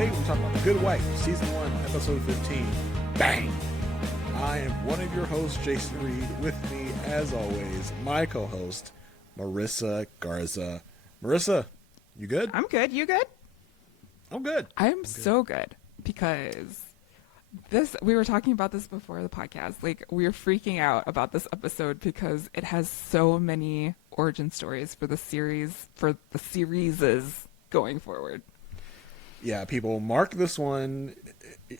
Today we're talking about The Good Wife, Season 1, Episode 15, Bang! I am one of your hosts, Jason Reed. With me, as always, my co-host, Marissa Garza. Marissa, you good? I'm good. You good? I'm good. I'm so good because we were talking about this before the podcast. Like, we were freaking out about this episode because it has so many origin stories for the series, going forward. Yeah, people, mark this one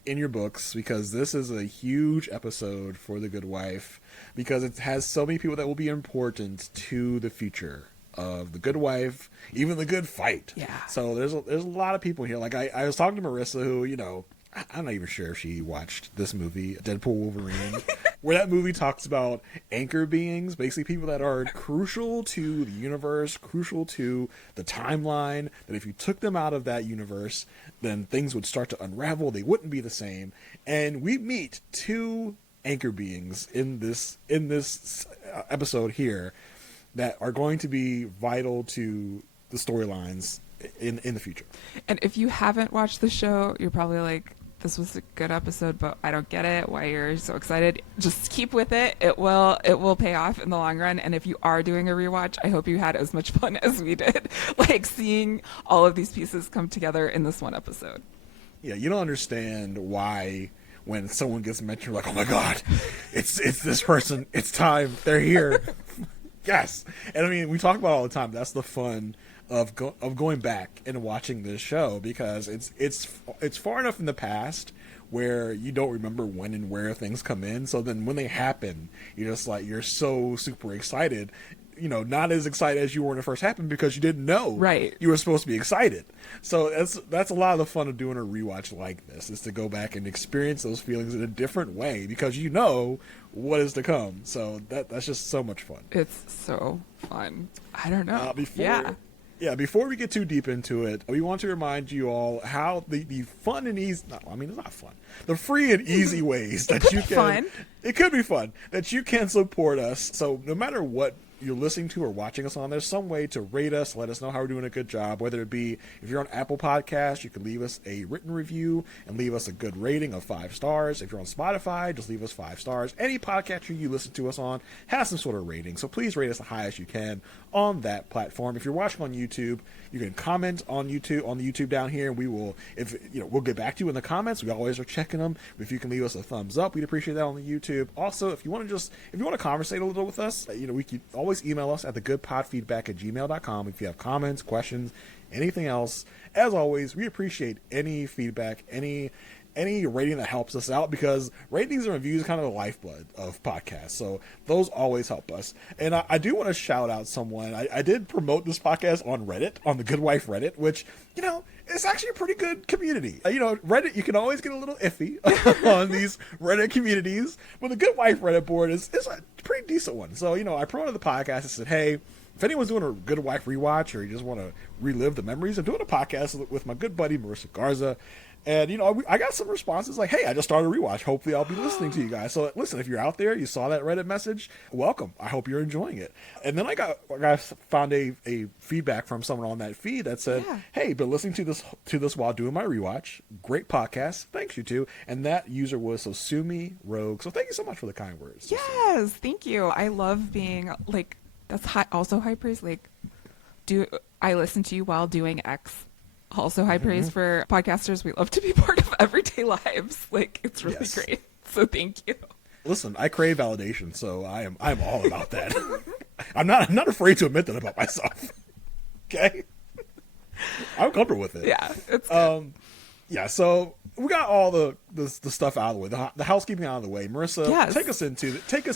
in your books because this is a huge episode for The Good Wife because it has so many people that will be important to the future of The Good Wife, even The Good Fight. Yeah. So there's a lot of people here. Like I was talking to Marissa, who, you know, I'm not even sure if she watched this movie, Deadpool Wolverine, where that movie talks about anchor beings, basically people that are crucial to the universe, crucial to the timeline, that if you took them out of that universe, then things would start to unravel. They wouldn't be the same. And we meet two anchor beings in this episode here that are going to be vital to the storylines in the future. And if you haven't watched the show, you're probably like, this was a good episode, but I don't get it. Why you're so excited? Just keep with it. It will pay off in the long run. And if you are doing a rewatch, I hope you had as much fun as we did, like seeing all of these pieces come together in this one episode. Yeah, you don't understand why when someone gets mentioned, like, oh my God, it's this person. It's time. They're here. Yes. And I mean, we talk about it all the time. That's the fun of going back and watching this show, because it's far enough in the past where you don't remember when and where things come in. So then when they happen, you're just like, you're so super excited, you know, not as excited as you were when it first happened because you didn't know you were supposed to be excited. So that's a lot of the fun of doing a rewatch like this, is to go back and experience those feelings in a different way because you know what is to come. So that's just so much fun. It's so fun. I don't know. Before we get too deep into it, we want to remind you all how the fun and easy, it's not fun, the free and easy ways that you can, it could be fun, that you can support us. So no matter what you're listening to or watching us on, there's some way to rate us, let us know how we're doing a good job, whether it be, if you're on Apple Podcasts, you can leave us a written review and leave us a good rating of 5 stars. If you're on Spotify, just leave us 5 stars. Any podcatcher you listen to us on has some sort of rating, so please rate us the highest you can on that platform. If you're watching on YouTube, you can comment on the YouTube down here, and we'll get back to you in the comments. We always are checking them. If you can leave us a thumbs up, we'd appreciate that on the YouTube. Also, if you want to conversate a little with us, we can always email us at thegoodpodfeedback@gmail.com if you have comments, questions, anything else. As always, we appreciate any feedback, any rating that helps us out, because ratings and reviews are kind of the lifeblood of podcasts. So those always help us. And I do want to shout out someone. I did promote this podcast on Reddit, on the Good Wife Reddit, which, it's actually a pretty good community. Reddit, you can always get a little iffy on these Reddit communities, but the Good Wife Reddit board is a pretty decent one. So, I promoted the podcast and said, hey, if anyone's doing a Good Wife rewatch, or you just want to relive the memories, I'm doing a podcast with my good buddy, Marissa Garza. And, I got some responses like, hey, I just started a rewatch. Hopefully I'll be listening to you guys. So listen, if you're out there, you saw that Reddit message, welcome. I hope you're enjoying it. And then I found a feedback from someone on that feed that said, hey, been listening to this while doing my rewatch. Great podcast. Thanks, you two. And that user was Sosumi Rogue. So thank you so much for the kind words. Yes, thank you. I love being like, that's also high praise. Like, I listen to you while doing X. Also high praise for podcasters. We love to be part of everyday lives. Like, it's really great. So thank you. Listen, I crave validation, so I'm all about that. I'm not afraid to admit that about myself. Okay? I'm comfortable with it. Yeah, it's good. So we got all the stuff out of the way, the housekeeping out of the way. Marissa, take us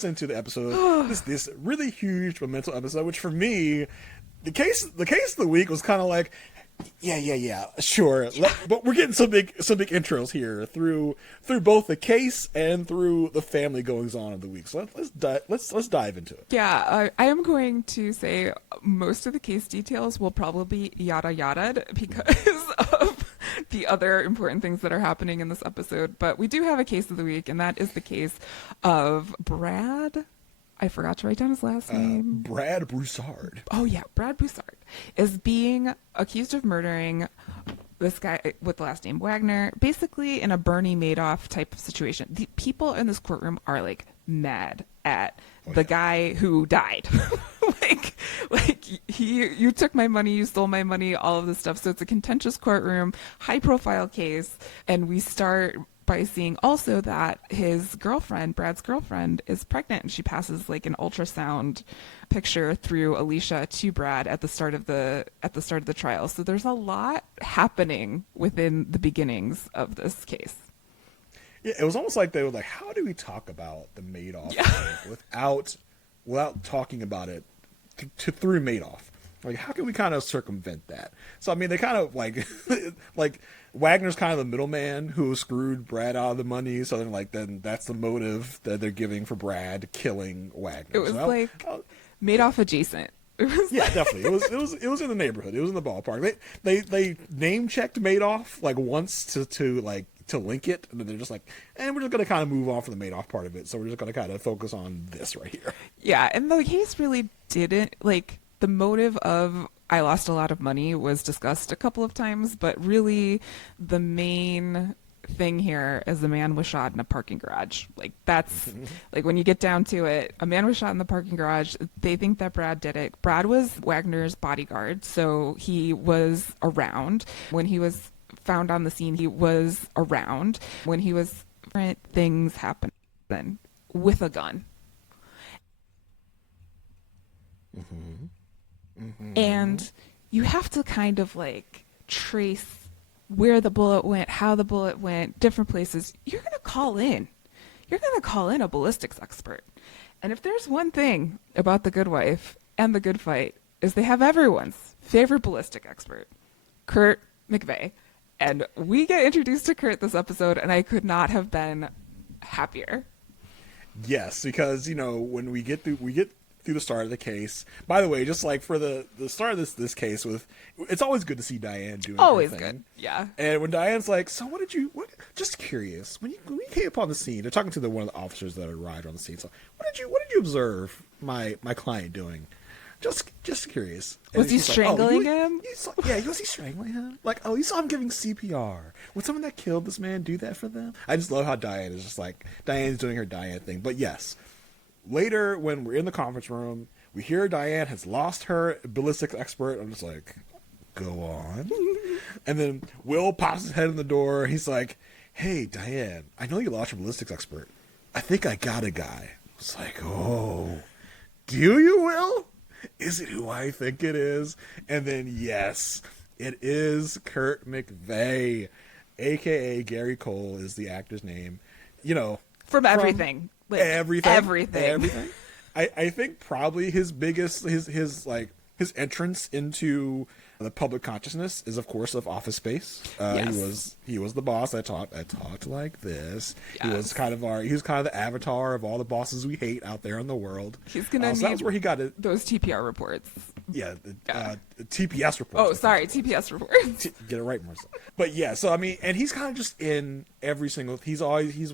into the episode. this really huge monumental episode, which for me, the case of the week was kind of like, yeah, sure. But we're getting some big intros here through both the case and through the family goings on of the week. So let's dive into it. Yeah, I am going to say most of the case details will probably be yada yada because of the other important things that are happening in this episode. But we do have a case of the week, and that is the case of Brad. I forgot to write down his last name. Brad Broussard. Oh, yeah. Brad Broussard is being accused of murdering this guy with the last name Wagner, basically in a Bernie Madoff type of situation. The people in this courtroom are like mad at the guy who died. You took my money, you stole my money, all of this stuff. So it's a contentious courtroom, high profile case. And we start by seeing also that his girlfriend, Brad's girlfriend, is pregnant, and she passes like an ultrasound picture through Alicia to Brad at the start of the trial. So there's a lot happening within the beginnings of this case. Yeah, it was almost like they were like, how do we talk about the Madoff thing without talking about it through Madoff? Like, how can we kind of circumvent that? So, I mean, they kind of like, like Wagner's kind of the middleman who screwed Brad out of the money. So then that's the motive that they're giving for Brad killing Wagner. It was Madoff adjacent. Yeah, definitely. It was in the neighborhood. It was in the ballpark. They name checked Madoff like once to link it, and then they're just like, and we're just going to kind of move on from the Madoff part of it. So we're just going to kind of focus on this right here. Yeah, and the case really didn't, like, the motive of I lost a lot of money was discussed a couple of times, but really the main thing here is a man was shot in a parking garage. Like, that's, like, when you get down to it, a man was shot in the parking garage. They think that Brad did it. Brad was Wagner's bodyguard, so he was around. When he was found on the scene, he was around. When he was, different things happen then with a gun. And you have to kind of like trace where the bullet went, how the bullet went, different places. You're going to call in a ballistics expert. And if there's one thing about The Good Wife and The Good Fight, is they have everyone's favorite ballistic expert, Kurt McVay. And we get introduced to Kurt this episode, and I could not have been happier. Yes, because, you know, when we get through the start of the case. By the way, just like for the start of this case, it's always good to see Diane doing always her thing. Good, yeah. And when Diane's like, so what just curious, when you came upon the scene, they're talking to one of the officers that arrived on the scene. So what did you observe my client doing? Just curious. And was he strangling him? Was he strangling him? Like, oh, you saw him giving CPR. Would someone that killed this man do that for them? I just love how Diane is just like, Diane's doing her Diane thing. But yes, later when we're in the conference room, we hear Diane has lost her ballistics expert. I'm just like, go on. And then Will pops his head in the door. He's like, hey, Diane, I know you lost your ballistics expert. I think I got a guy. It's like, oh, do you, Will? Is it who I think it is? And then, yes, it is Kurt McVay, a.k.a. Gary Cole is the actor's name. You know. From everything. Like, everything. I think probably his biggest, his entrance into the public consciousness is, of course, of Office Space. Yes. He was the boss. I talked like this. Yes. He was kind of the avatar of all the bosses we hate out there in the world. He's gonna need that's where he got it. Those TPR reports. Yeah, TPS reports. Oh, sorry, TPS reports. Get it right, Marissa. But yeah, so I mean, and he's kind of just in every single. He's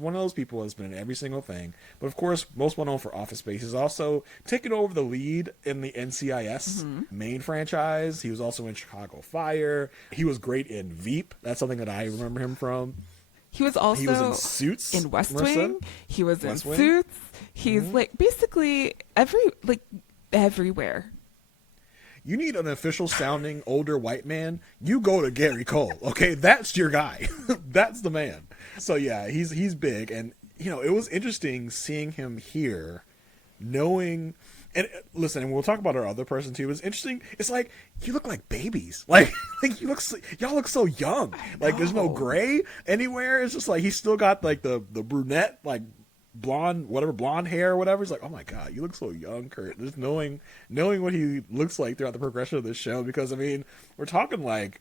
one of those people that's been in every single thing. But of course, most well known for Office Space. He's also taken over the lead in the NCIS main franchise. He was also in Chicago Fire. He was great in Veep. That's something that I remember him from. He was in Suits in West Marissa. Wing. He was in Suits. He's like basically everywhere. You need an official sounding older white man, you go to Gary Cole. Okay, that's your guy. That's the man. So yeah, he's big, and you know, it was interesting seeing him here, knowing. And listen, and we'll talk about our other person too. It was interesting. It's like you look like babies. Like y'all look so young. Like there's no gray anywhere. It's just like he's still got like the brunette, like blonde hair or whatever. It's like, oh my god, you look so young, Kurt. Just knowing what he looks like throughout the progression of this show, because I mean, we're talking like,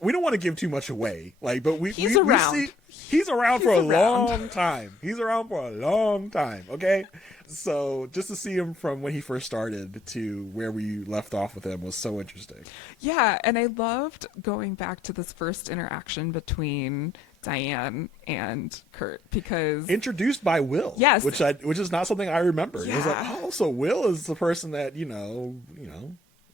we don't want to give too much away, like, but he's around for a long time. He's around for a long time. Okay, so just to see him from when he first started to where we left off with him was so interesting. Yeah, and I loved going back to this first interaction between Diane and Kurt, because introduced by Will, yes, which is not something I remember. Yeah. It was like, oh, so Will is the person that you know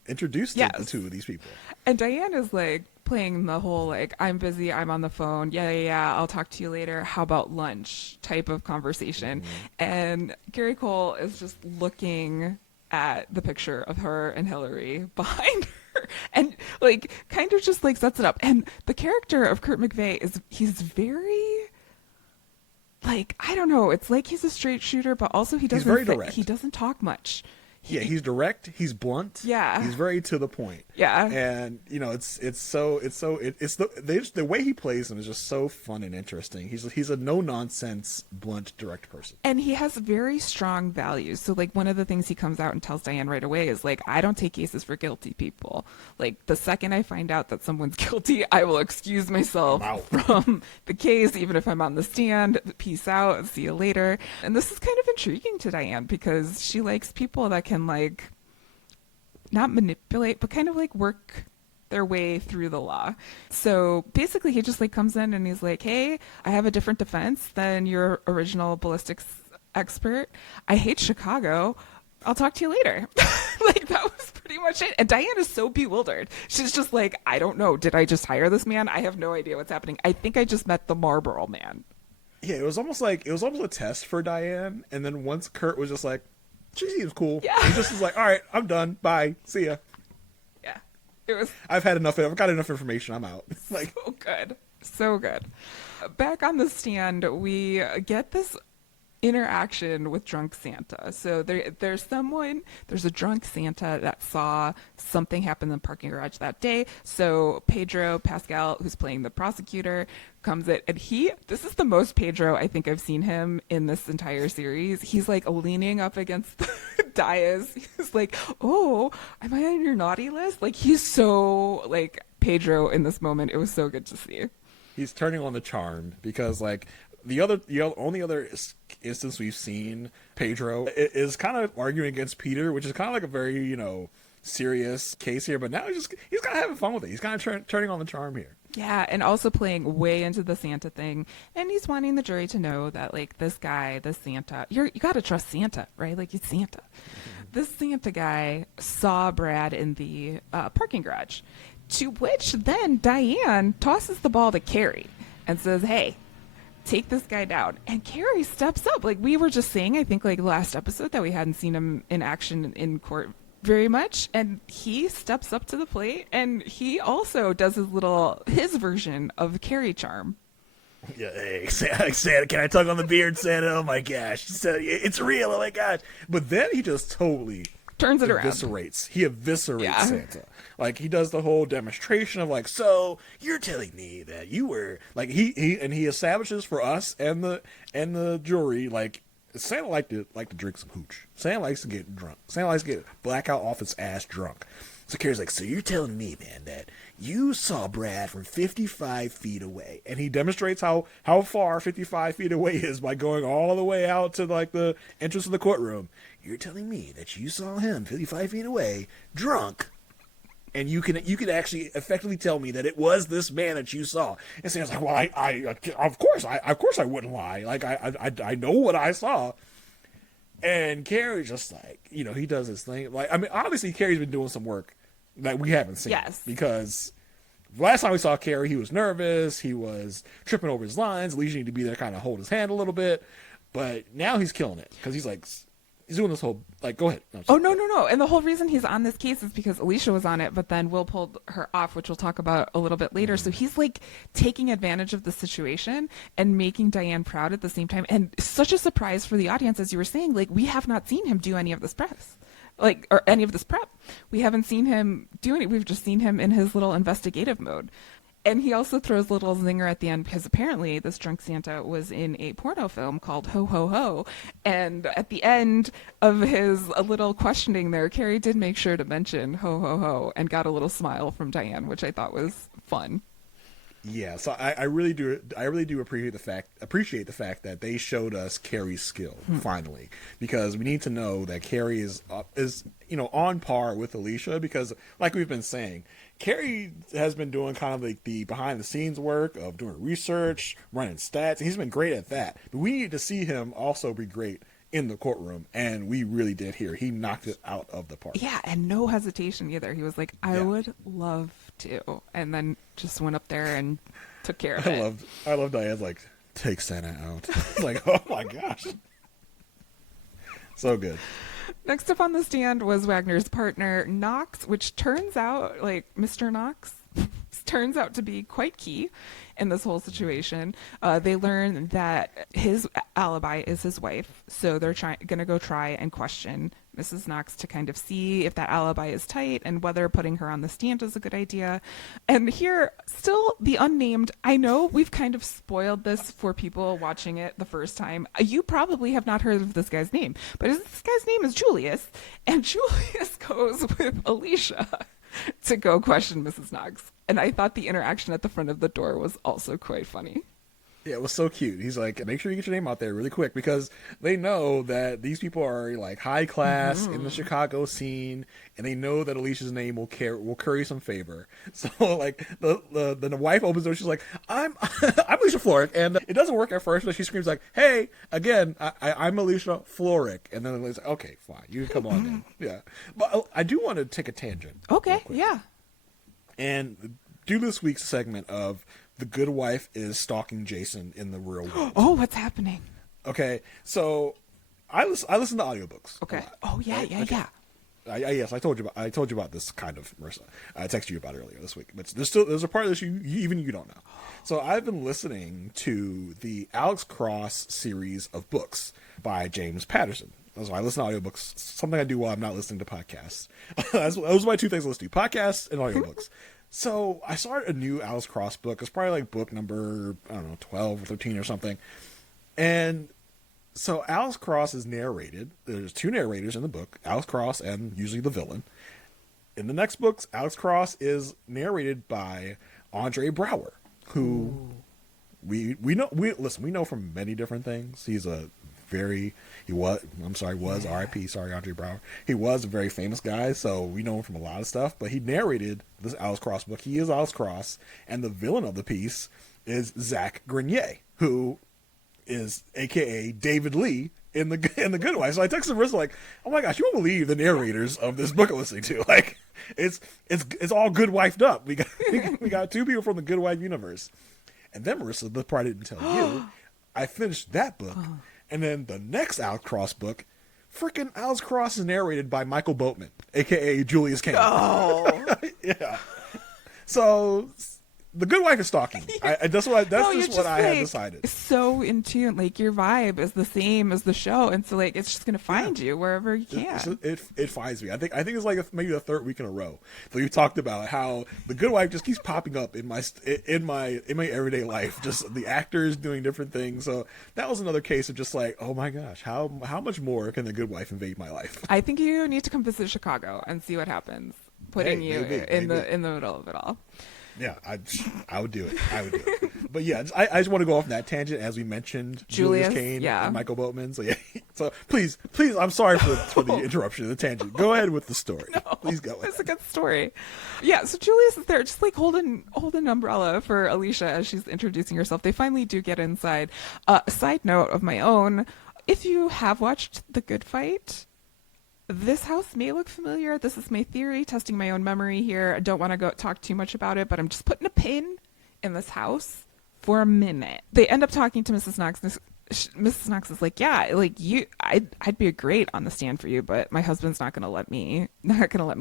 introduced Yes. the two of these people. And Diane is like playing the whole like, I'm busy, I'm on the phone, yeah, I'll talk to you later, how about lunch type of conversation. And Gary Cole is just looking at the picture of her and Hillary behind her and like kind of just like sets it up. And the character of Kurt McVay he's very like, I don't know, it's like he's a straight shooter, but also He's very direct. he doesn't talk much. Yeah, he's direct. He's blunt. Yeah, he's very to the point. Yeah, and you know, it's the way he plays him is just so fun and interesting. He's a no nonsense, blunt, direct person, and he has very strong values. So, like, one of the things he comes out and tells Diane right away is like, I don't take cases for guilty people. Like, the second I find out that someone's guilty, I will excuse myself from the case, even if I'm on the stand. Peace out. See you later. And this is kind of intriguing to Diane because she likes people that can like not manipulate but kind of like work their way through the law. So basically he just like comes in and he's like, hey, I have a different defense than your original ballistics expert. I hate Chicago. I'll talk to you later. Like, that was pretty much it. And Diane is so bewildered. She's just like, I don't know, did I just hire this man? I have no idea what's happening. I think I just met the Marlboro Man. Yeah, it was almost a test for Diane, and then once Kurt was just like, she seems cool. Yeah. He just was like, all right, I'm done. Bye. See ya. Yeah. It was. I've got enough information. I'm out. Like, so good. So good. Back on the stand, we get this interaction with drunk Santa. So there's a drunk Santa that saw something happen in the parking garage that day. So Pedro Pascal, who's playing the prosecutor, comes in, and this is the most Pedro I think I've seen him in this entire series. He's like leaning up against the dais. He's like, oh, am I on your naughty list? Like, he's so like Pedro in this moment. It was so good to see. He's turning on the charm because like the only other instance we've seen Pedro is kind of arguing against Peter, which is kind of like a very, you know, serious case here. But now he's kind of having fun with it. He's kind of turning on the charm here. Yeah, and also playing way into the Santa thing. And he's wanting the jury to know that, like, this guy, this Santa, you got to trust Santa, right? Like, he's Santa. Mm-hmm. This Santa guy saw Brad in the parking garage, to which then Diane tosses the ball to Carrie and says, hey, take this guy down. And Carrie steps up. Like, we were just saying, I think, like, last episode that we hadn't seen him in action in court very much, and he steps up to the plate, and he also does his version of Carrie charm. Yeah, hey, Santa, can I tug on the beard, Santa? Oh my gosh, it's real, oh my gosh. But then he just totally turns it around. He eviscerates Santa. Like, he does the whole demonstration of like, so you're telling me that you were like, he establishes for us and the jury, like, Santa liked to drink some hooch. Santa likes to get drunk. Santa likes to get blackout off his ass drunk. So Carrie's like, so you're telling me, man, that you saw Brad from 55 feet away. And he demonstrates how far 55 feet away is by going all the way out to like the entrance of the courtroom. You're telling me that you saw him 55 feet away, drunk, and you can actually effectively tell me that it was this man that you saw. And Sam's like, well, I of course I wouldn't lie. Like, I know what I saw. And Carrie's just like, you know, he does his thing. Like, I mean, obviously Carrie's been doing some work that we haven't seen. Yes. Because last time we saw Carrie, he was nervous. He was tripping over his lines. Alicia needed to be there to kind of hold his hand a little bit. But now he's killing it because he's like, he's doing this whole, like, go ahead. No. And the whole reason he's on this case is because Alicia was on it, but then Will pulled her off, which we'll talk about a little bit later. Mm-hmm. So he's, like, taking advantage of the situation and making Diane proud at the same time. And such a surprise for the audience, as you were saying. Like, we have not seen him do any of this press. Like, or any of this prep. We haven't seen him do any. We've just seen him in his little investigative mode. And he also throws a little zinger at the end because apparently this drunk Santa was in a porno film called Ho Ho Ho. And at the end of his little questioning there, Carrie did make sure to mention Ho Ho Ho and got a little smile from Diane, which I thought was fun. Yeah, so I really do appreciate the fact that they showed us Carrie's skill finally, because we need to know that Carrie is you know, on par with Alicia, because like we've been saying, Carrie has been doing kind of like the behind the scenes work of doing research, running stats, and he's been great at that. But we need to see him also be great in the courtroom, and we really did hear he knocked it out of the park. Yeah, and no hesitation either. He was like, I would love to, and then just went up there and took care of it. I love Diane's like, take Santa out. Like, oh my gosh. So good. Next up on the stand was Wagner's partner, Knox, which turns out, like, Mr. Knox turns out to be quite key in this whole situation. They learn that his alibi is his wife, so they're going to go try and question Mrs. Knox to kind of see if that alibi is tight and whether putting her on the stand is a good idea. And here, still the unnamed. I know we've kind of spoiled this for people watching it the first time. You probably have not heard of this guy's name, but this guy's name is Julius, and Julius goes with Alicia to go question Mrs. Knox. And I thought the interaction at the front of the door was also quite funny. Yeah, it was so cute. He's like, make sure you get your name out there really quick, because they know that these people are like high class in the Chicago scene, and they know that Alicia's name will curry some favor. So like the wife opens the door, she's like, I'm Alicia Florrick, and it doesn't work at first, but she screams like, hey, again, I'm Alicia Florrick, and then it's like, okay, fine, you can come on in. Yeah, but I do want to take a tangent. Okay, yeah. And do this week's segment of the good wife is stalking Jason in the real world. Oh, what's happening? Okay, so I listen to audiobooks. Okay. Oh yeah, yeah. Yes, I told you about this kind of, Marissa. I texted you about it earlier this week, but there's a part of this you don't know. So I've been listening to the Alex Cross series of books by James Patterson. So I listen to audiobooks, something I do while I'm not listening to podcasts. Those are my two things I listen to: podcasts and audiobooks. So I started a new Alice Cross book. It's probably like book number, I don't know, 12 or 13 or something. And so Alice Cross is narrated. There's two narrators in the book, Alice Cross and usually the villain. In the next books, Alice Cross is narrated by Andre Brower, who we know from many different things. He's was R.I.P. Sorry, Andre Brower. He was a very famous guy, so we know him from a lot of stuff. But he narrated this Alice Cross book. He is Alice Cross, and the villain of the piece is Zach Grenier, who is AKA David Lee in the Good Wife. So I texted Marissa like, "Oh my gosh, you won't believe the narrators of this book I'm listening to. Like, it's all good wifed up. We got two people from the Good Wife universe." And then Marissa, the part I didn't tell you, I finished that book. And then the next Alice Cross book, freaking Alice Cross is narrated by Michael Boatman, a.k.a. Julius Cain. Oh. Yeah. So the Good Wife is stalking. That's what I had decided. So in tune, like your vibe is the same as the show, and so like it's just gonna find you wherever you can. It finds me. I think it's like maybe the third week in a row that we've talked about how the Good Wife just keeps popping up in my everyday life. Just the actors doing different things. So that was another case of just like, oh my gosh, how much more can the Good Wife invade my life? I think you need to come visit Chicago and see what happens. Putting in the middle of it all. Yeah, I would do it. But yeah, I just want to go off on that tangent as we mentioned Julius Cain and Michael Boatman. So yeah, so please, I'm sorry for the interruption, the tangent. Go ahead with the story. No, please go. It's a good story. Yeah, so Julius is there, just like holding an umbrella for Alicia as she's introducing herself. They finally do get inside. A side note of my own: if you have watched The Good Fight, this house may look familiar. This is my theory, testing my own memory here. I don't want to go talk too much about it, but I'm just putting a pin in this house for a minute. They end up talking to Mrs. Knox. Mrs. Knox is like, yeah, like I'd be great on the stand for you, but my husband's not going to let me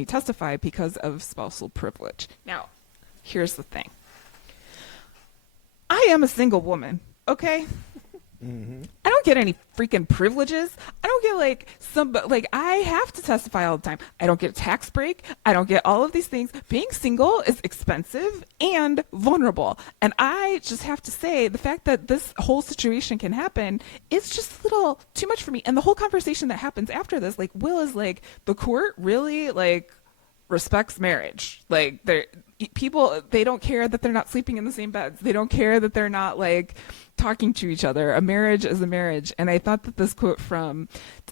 testify because of spousal privilege. Now, here's the thing. I am a single woman, okay? Mm-hmm. I don't get any freaking privileges. I don't get I have to testify all the time. I don't get a tax break. I don't get all of these things. Being single is expensive and vulnerable. And I just have to say, the fact that this whole situation can happen is just a little too much for me. And the whole conversation that happens after this, like, Will is like, the court really respects marriage. Like, they don't care that they're not sleeping in the same beds. They don't care that they're not talking to each other. A marriage is a marriage. And I thought that this quote from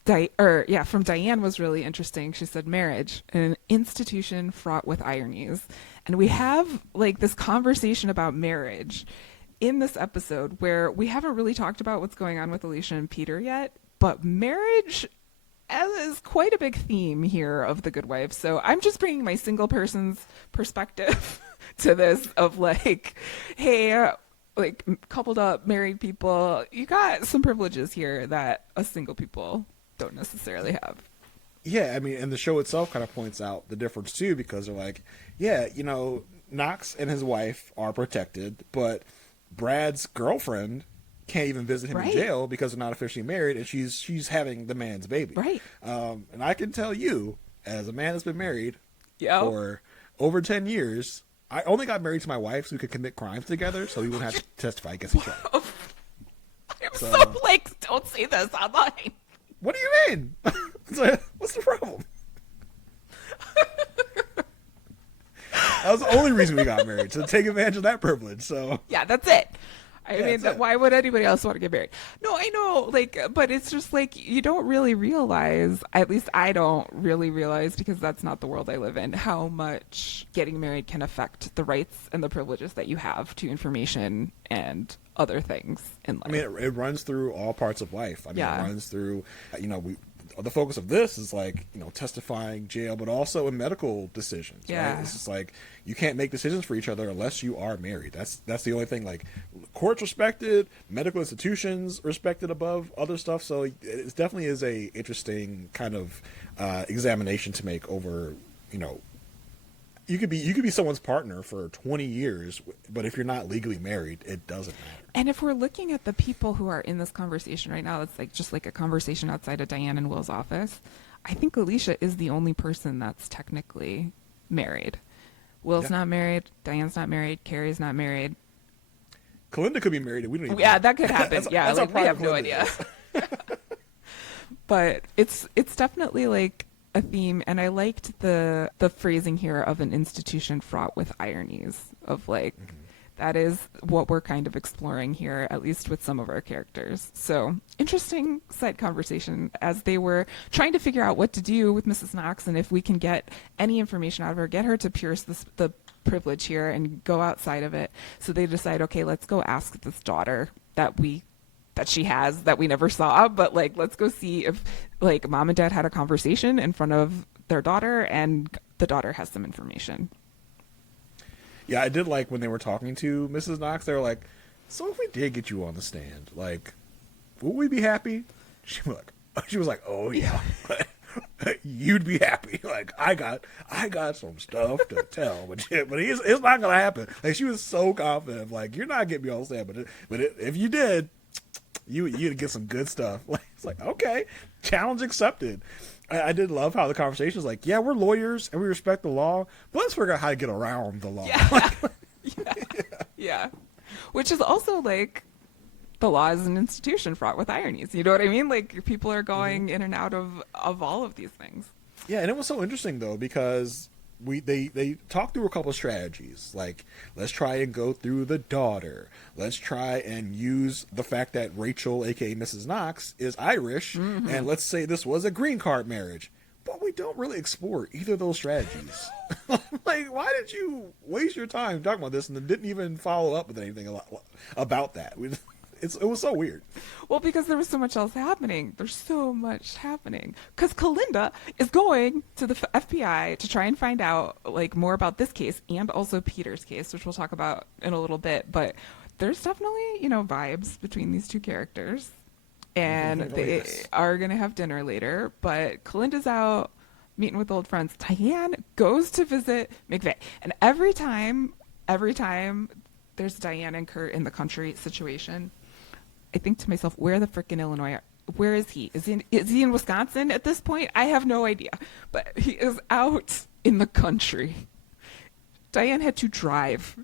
Diane was really interesting. She said, marriage, an institution fraught with ironies. And we have this conversation about marriage in this episode where we haven't really talked about what's going on with Alicia and Peter yet, but marriage is quite a big theme here of The Good Wife. So I'm just bringing my single person's perspective to this of like, hey, like coupled up married people, you got some privileges here that us single people don't necessarily have. Yeah, I mean, and the show itself kind of points out the difference too, because they're like, yeah, you know, Knox and his wife are protected, but Brad's girlfriend can't even visit him in jail because they're not officially married, and she's having the man's baby. Right. And I can tell you, as a man that's been married for over 10 years, I only got married to my wife so we could commit crimes together, so we wouldn't have to testify against each other. I'm so like, don't say this online. What do you mean? What's the problem? That was the only reason we got married, to take advantage of that privilege. So yeah, that's it. I mean, why would anybody else want to get married? No, I know, like, but it's just like you don't really realize, at least I don't really realize, because that's not the world I live in, how much getting married can affect the rights and the privileges that you have to information and other things in life. I mean, it runs through all parts of life. I mean, it runs through, you know, the focus of this is like, you know, testifying, jail, but also in medical decisions. Yeah. Right? It's just like you can't make decisions for each other unless you are married. That's the only thing. Like, courts respected, medical institutions respected above other stuff. So it definitely is a interesting kind of examination to make over, you know, you could be someone's partner for 20 years, but if you're not legally married, it doesn't matter. And if we're looking at the people who are in this conversation right now, it's like just like a conversation outside of Diane and Will's office. I think Alicia is the only person that's technically married. Will's not married. Diane's not married. Carrie's not married. Kalinda could be married, and we don't even know. That could happen. That's like, we have no idea. But it's definitely like a theme, and I liked the phrasing here of an institution fraught with ironies of like that is what we're kind of exploring here, at least with some of our characters. So interesting side conversation as they were trying to figure out what to do with Mrs. Knox, and if we can get any information out of her, get her to pierce the privilege here and go outside of it. So they decide, okay, let's go ask this daughter that she has that we never saw, but like let's go see if like mom and dad had a conversation in front of their daughter and the daughter has some information. Yeah, I did like when they were talking to Mrs. Knox, they were like, so if we did get you on the stand, like, would we be happy? She was like, oh yeah. You'd be happy. Like, I got some stuff to tell, but it's not gonna happen. Like, she was so confident, like, you're not getting me on the stand, but if you did, you'd get some good stuff. Like, it's like, okay, challenge accepted. I did love how the conversation was like, yeah, we're lawyers and we respect the law, but let's figure out how to get around the law. Yeah. Which is also like the law is an institution fraught with ironies. You know what I mean? Like people are going in and out of all of these things. Yeah, and it was so interesting though because they talked through a couple of strategies. Like, let's try and go through the daughter. Let's try and use the fact that Rachel, aka Mrs. Knox, is Irish, and let's say this was a green card marriage. But we don't really explore either of those strategies. Like, why did you waste your time talking about this and then didn't even follow up with anything about that? It was so weird. Well, because there was so much else happening. There's so much happening. Because Kalinda is going to the FBI to try and find out like more about this case and also Peter's case, which we'll talk about in a little bit. But there's definitely, vibes between these two characters. And they are going to have dinner later. But Kalinda's out meeting with old friends. Diane goes to visit McVay. And every time there's Diane and Kurt in the country situation, I think to myself, where the frickin' Illinois? Where is he? Is he in Wisconsin at this point? I have no idea. But he is out in the country. Diane had to drive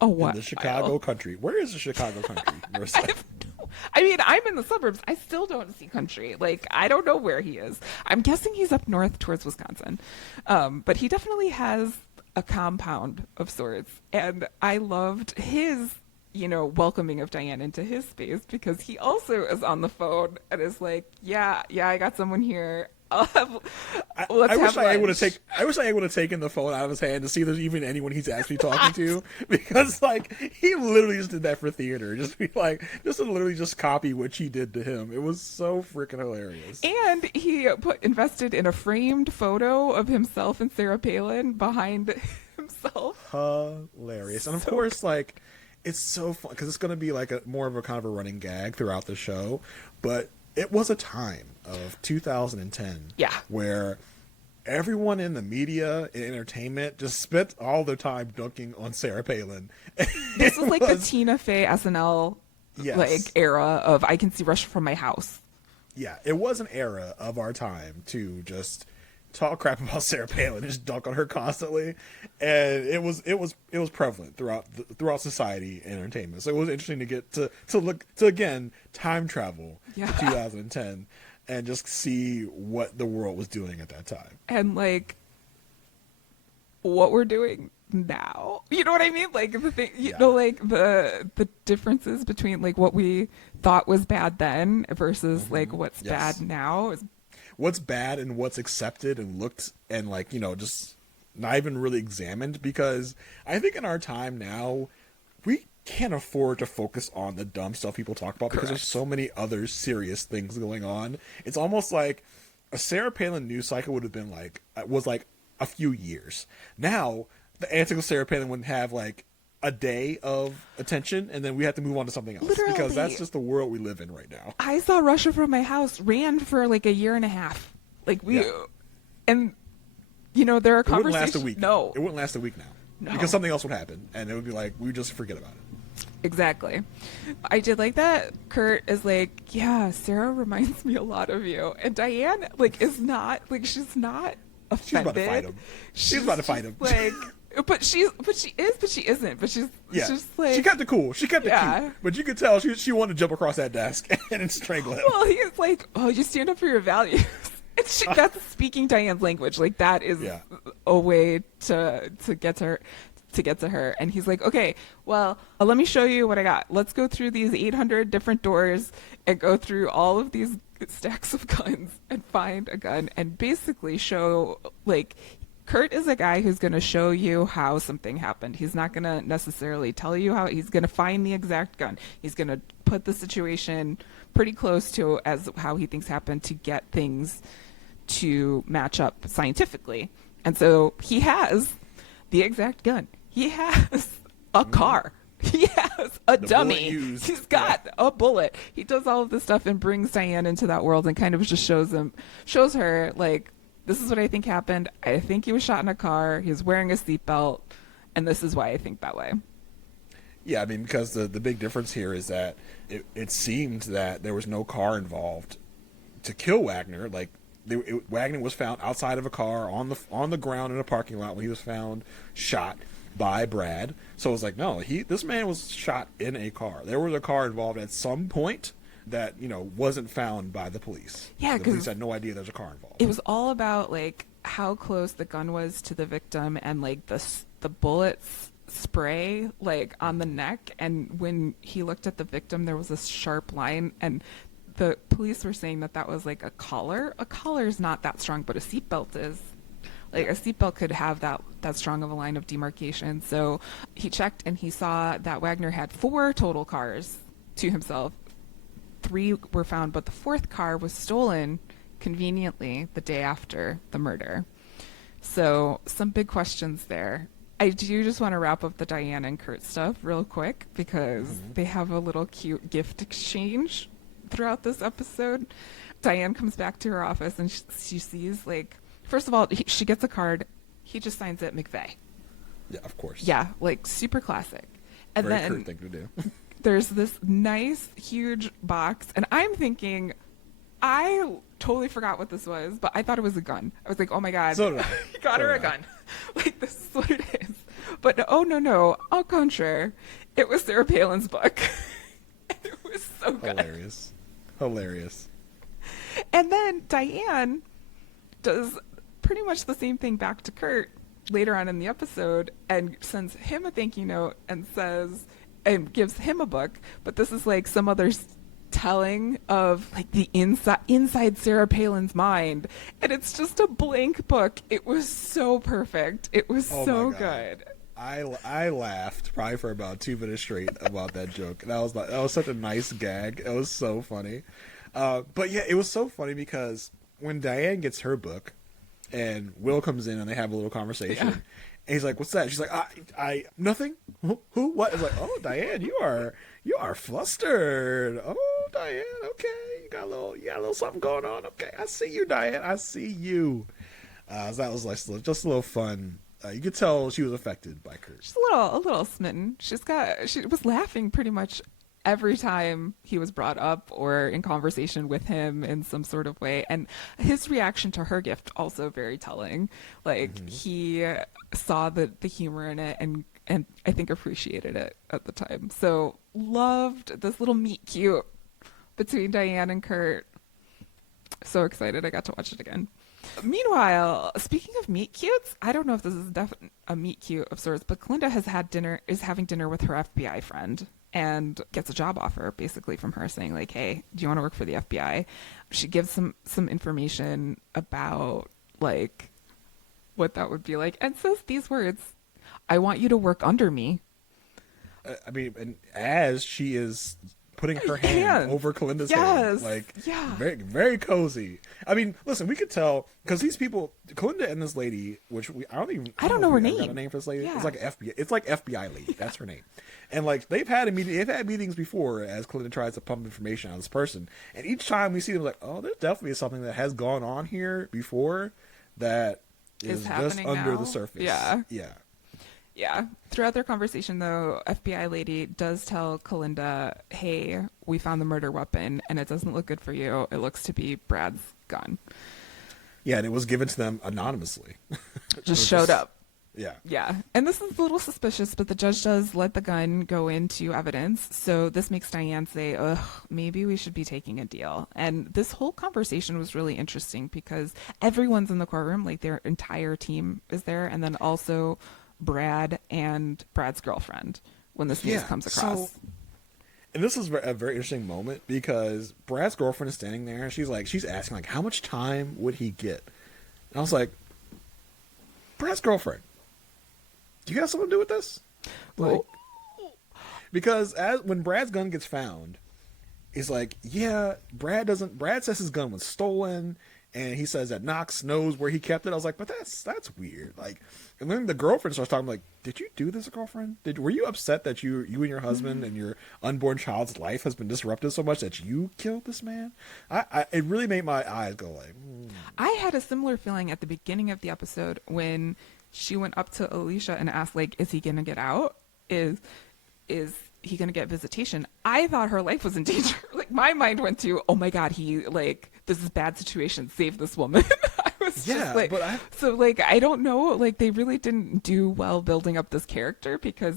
a while. In the Chicago country. Where is the Chicago country, Marissa? I mean, I'm in the suburbs. I still don't see country. Like, I don't know where he is. I'm guessing he's up north towards Wisconsin. But he definitely has a compound of sorts. And I loved his welcoming of Diane into his space because he also is on the phone and is like, yeah, I got someone here. I wish I would have taken the phone out of his hand to see if there's even anyone he's actually talking to, because like he literally just did that for theater, just to literally just copy what she did to him. It was so freaking hilarious. And he invested in a framed photo of himself and Sarah Palin behind himself. Hilarious, and of course, like it's so fun because it's going to be like more of a kind of a running gag throughout the show, but. It was a time of 2010 where everyone in the media and entertainment just spent all their time dunking on Sarah Palin. This was like the Tina Fey SNL like era of I can see Russia from my house. Yeah, it was an era of our time to just talk crap about Sarah Palin and just dunk on her constantly, and it was prevalent throughout society and entertainment. So it was interesting to get to look to again time travel to 2010 and just see what the world was doing at that time and like what we're doing now. You know what I mean? Like the thing, you know, like the differences between like what we thought was bad then versus like what's bad now is. What's bad and what's accepted and looked and like, you know, just not even really examined, because I think in our time now we can't afford to focus on the dumb stuff people talk about because there's so many other serious things going on. It's almost like a Sarah Palin news cycle would have been like a few years. Now the antics of Sarah Palin wouldn't have like a day of attention, and then we have to move on to something else. Literally, because that's just the world we live in right now. I saw Russia from my house ran for like a year and a half. Like and you know, there are conversations. It wouldn't last a week. No, it wouldn't last a week now, because something else would happen, and it would be like we would just forget about it. Exactly. I did like that. Kurt is like, yeah, Sarah reminds me a lot of you, and Diane like is not like she's not offended. She's about to fight him. She's about to fight him. Like. But she isn't. But she's just like she kept it cool. She kept it cute. But you could tell she wanted to jump across that desk and strangle him. Well, he's like, oh, you stand up for your values. And that's speaking Diane's language. Like that is a way to get to her. And he's like, okay, well, let me show you what I got. Let's go through these 800 different doors and go through all of these stacks of guns and find a gun and basically show like. Kurt is a guy who's going to show you how something happened. He's not going to necessarily tell you how. He's going to find the exact gun. He's going to put the situation pretty close to as how he thinks happened to get things to match up scientifically. And so he has the exact gun. He has a car. He has a dummy. He's got a bullet. He does all of this stuff and brings Diane into that world and kind of just shows her like, this is what I think happened. I think he was shot in a car. He was wearing a seatbelt, and this is why I think that way. Yeah, I mean, because the big difference here is that it seemed that there was no car involved to kill Wagner. Like Wagner was found outside of a car on the ground in a parking lot when he was found shot by Brad. So it was like, no, this man was shot in a car. There was a car involved at some point that, you know, wasn't found by the police. Yeah, the police had no idea there was a car involved. It was all about like how close the gun was to the victim and like the bullets spray like on the neck, and when he looked at the victim there was a sharp line, and the police were saying that was like a collar. A collar is not that strong, but a seatbelt is. Like a seatbelt could have that strong of a line of demarcation. So he checked and he saw that Wagner had 4 total cars to himself. 3 were found, but the 4th car was stolen conveniently the day after the murder. So some big questions there. I do just want to wrap up the Diane and Kurt stuff real quick because they have a little cute gift exchange throughout this episode. Diane comes back to her office and she sees like, first of all, she gets a card. He just signs it McVay. Yeah, of course. Yeah, like super classic. And Very then Kurt thing to do. There's this nice, huge box, and I'm thinking, I totally forgot what this was, but I thought it was a gun. I was like, oh my God, so did I. He got her a gun. Like, this is what it is. But no, au contraire, it was Sarah Palin's book. And it was so good. Hilarious. And then Diane does pretty much the same thing back to Kurt later on in the episode and sends him a thank you note and says, and gives him a book, but this is like some other telling of like the inside Sarah Palin's mind, and it's just a blank book. It was so perfect. It was so good. I laughed probably for about 2 minutes straight about that joke. That was such a nice gag. It was so funny. But yeah, it was so funny because when Diane gets her book and Will comes in and they have a little conversation, and he's like, "What's that?" She's like, "I nothing. Who? What?" It's like, "Oh, Diane, you are flustered. Oh, Diane, okay, you got a little something going on. Okay, I see you, Diane. I see you." So that was like just a little fun. You could tell she was affected by Kurt. She's a little smitten. She was laughing pretty much every time he was brought up or in conversation with him in some sort of way. And his reaction to her gift also very telling. Like he saw the humor in it and I think appreciated it at the time. So loved this little meet cute between Diane and Kurt. So excited I got to watch it again. Meanwhile, speaking of meet cutes, I don't know if this is a meet cute of sorts, but Kalinda is having dinner with her FBI friend and gets a job offer basically from her saying like, "Hey, do you want to work for the FBI?" She gives some information about like what that would be like and says these words, "I want you to work under me." I mean, and as she is putting her hand over Kalinda's hand, like, very, very cozy. I mean, listen, we could tell because these people, Kalinda and this lady, which I don't know her name. Got a name for this lady. Yeah. It's like FBI lady. That's her name. And like they've had meetings before as Kalinda tries to pump information out of this person, and each time we see them like, oh, there's definitely something that has gone on here before that is just under the surface. Yeah. Throughout their conversation, though, FBI lady does tell Kalinda, "Hey, we found the murder weapon, and it doesn't look good for you. It looks to be Brad's gun." Yeah, and it was given to them anonymously. Just showed up. Yeah. And this is a little suspicious, but the judge does let the gun go into evidence. So this makes Diane say, "Ugh, maybe we should be taking a deal." And this whole conversation was really interesting because everyone's in the courtroom, like their entire team is there, and then also Brad and Brad's girlfriend when this news comes across. And this is a very interesting moment because Brad's girlfriend is standing there and she's asking like, how much time would he get? And I was like, Brad's girlfriend, do you have something to do with this? Like, because when Brad's gun gets found, it's like, yeah, Brad says his gun was stolen. And he says that Knox knows where he kept it. I was like, but that's weird. Like, and then the girlfriend starts talking like, did you do this, girlfriend? Were you upset that you and your husband and your unborn child's life has been disrupted so much that you killed this man? It really made my eyes go like. I had a similar feeling at the beginning of the episode when she went up to Alicia and asked like, is he gonna get out? Is he gonna get visitation? I thought her life was in danger. Like my mind went to, oh my god, this is a bad situation. Save this woman. I was just like, I don't know. Like they really didn't do well building up this character because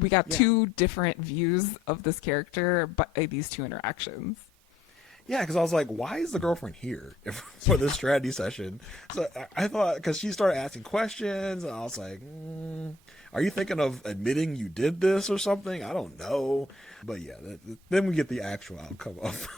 we got two different views of this character by these two interactions. Yeah, because I was like, why is the girlfriend here for this strategy session? So I thought, because she started asking questions, and I was like, are you thinking of admitting you did this or something? I don't know. But yeah, then we get the actual outcome of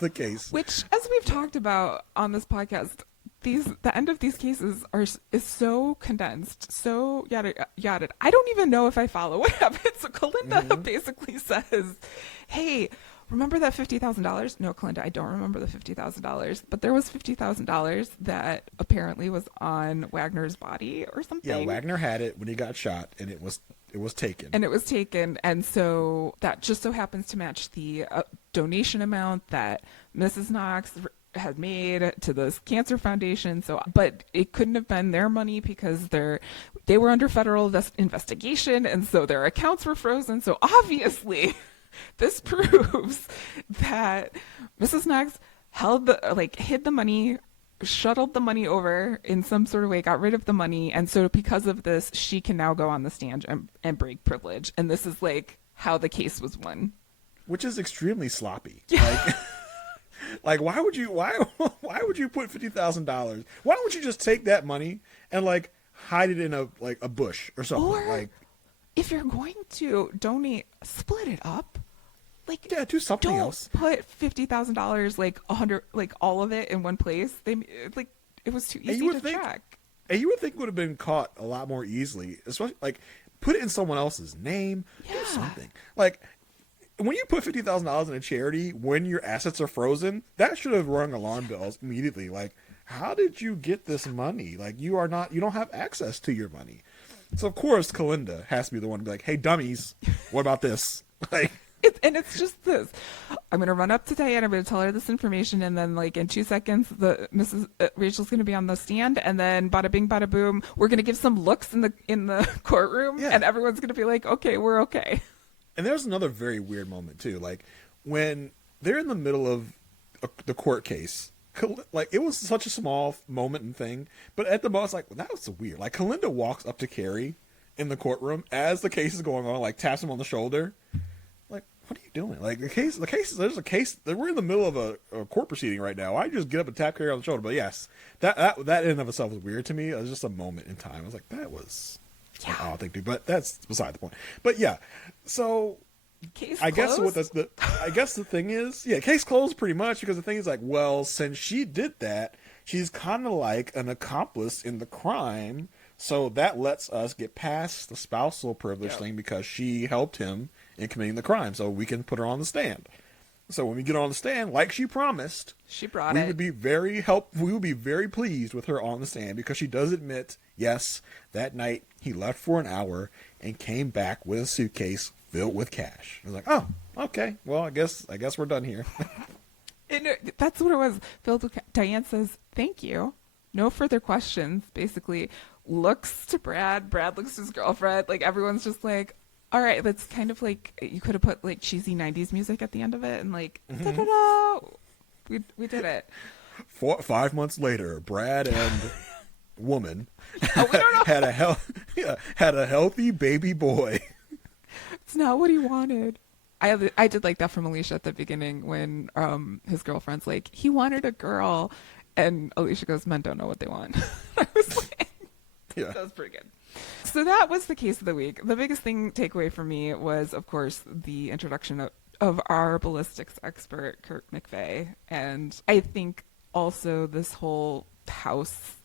the case. Which, as we've talked about on this podcast, the end of these cases is so condensed, so yada yada. I don't even know if I follow what happened. So Kalinda basically says, hey, remember that $50,000? No, Kalinda, I don't remember the $50,000, but there was $50,000 that apparently was on Wagner's body or something. Yeah, Wagner had it when he got shot, and it was taken. And so that just so happens to match the donation amount that Mrs. Knox had made to the Cancer Foundation. So, but it couldn't have been their money because they were under federal investigation, and so their accounts were frozen. So obviously. This proves that Mrs. Knox hid the money, shuttled the money over in some sort of way, got rid of the money, and so because of this, she can now go on the stand and break privilege. And this is like how the case was won, which is extremely sloppy. Yeah. Like why would you put $50,000? Why don't you just take that money and like hide it in a bush or something? Or if you're going to donate, split it up. Like, yeah, do something else. Put $50,000, like 100, like all of it in one place. They like it was too easy to track. And you would think it would have been caught a lot more easily, especially like put it in someone else's name, do something. Like when you put $50,000 in a charity when your assets are frozen, that should have rung alarm bells immediately. Like, how did you get this money? Like, you don't have access to your money. So of course Kalinda has to be the one to be like, hey dummies, what about this? Like, it's just this. I'm gonna run up to Diane. I'm gonna tell her this information, and then like in 2 seconds, the Mrs. Rachel's gonna be on the stand, and then bada bing, bada boom. We're gonna give some looks in the courtroom, and everyone's gonna be like, okay, we're okay. And there's another very weird moment too, like when they're in the middle of the court case. Like it was such a small moment and thing, but at the most, like that was weird. Like Kalinda walks up to Carrie in the courtroom as the case is going on, like taps him on the shoulder. Like, what are you doing? Like there's a case. We're in the middle of a court proceeding right now. I just get up and tap Carrie on the shoulder. But yes, that in and of itself was weird to me. It was just a moment in time. I was like, that was an odd thing to do, but that's beside the point. But yeah, so. Case I closed? guess the thing is, case closed pretty much, because the thing is like, well, since she did that, she's kind of like an accomplice in the crime, so that lets us get past the spousal privilege thing because she helped him in committing the crime, so we can put her on the stand. So when we get on the stand, like she promised, she brought we it. would be very pleased with her on the stand because she does admit, yes, that night he left for an hour and came back with a suitcase filled with cash. I was like, oh, okay. Well, I guess we're done here. And that's what it was. Filled with Diane says, thank you. No further questions. Basically, looks to Brad. Brad looks to his girlfriend. Like, everyone's just like, all right, that's kind of like, you could have put, like, cheesy 90s music at the end of it and, like, da-da-da. We did it. 5 months later, Brad and woman we don't know. had a healthy baby boy. It's not what he wanted. I did like that from Alicia at the beginning when his girlfriend's like, he wanted a girl, and Alicia goes, men don't know what they want. I was like, that was pretty good. So that was the case of the week. The biggest takeaway for me was, of course, the introduction of our ballistics expert, Kurt McVay. And I think also this whole house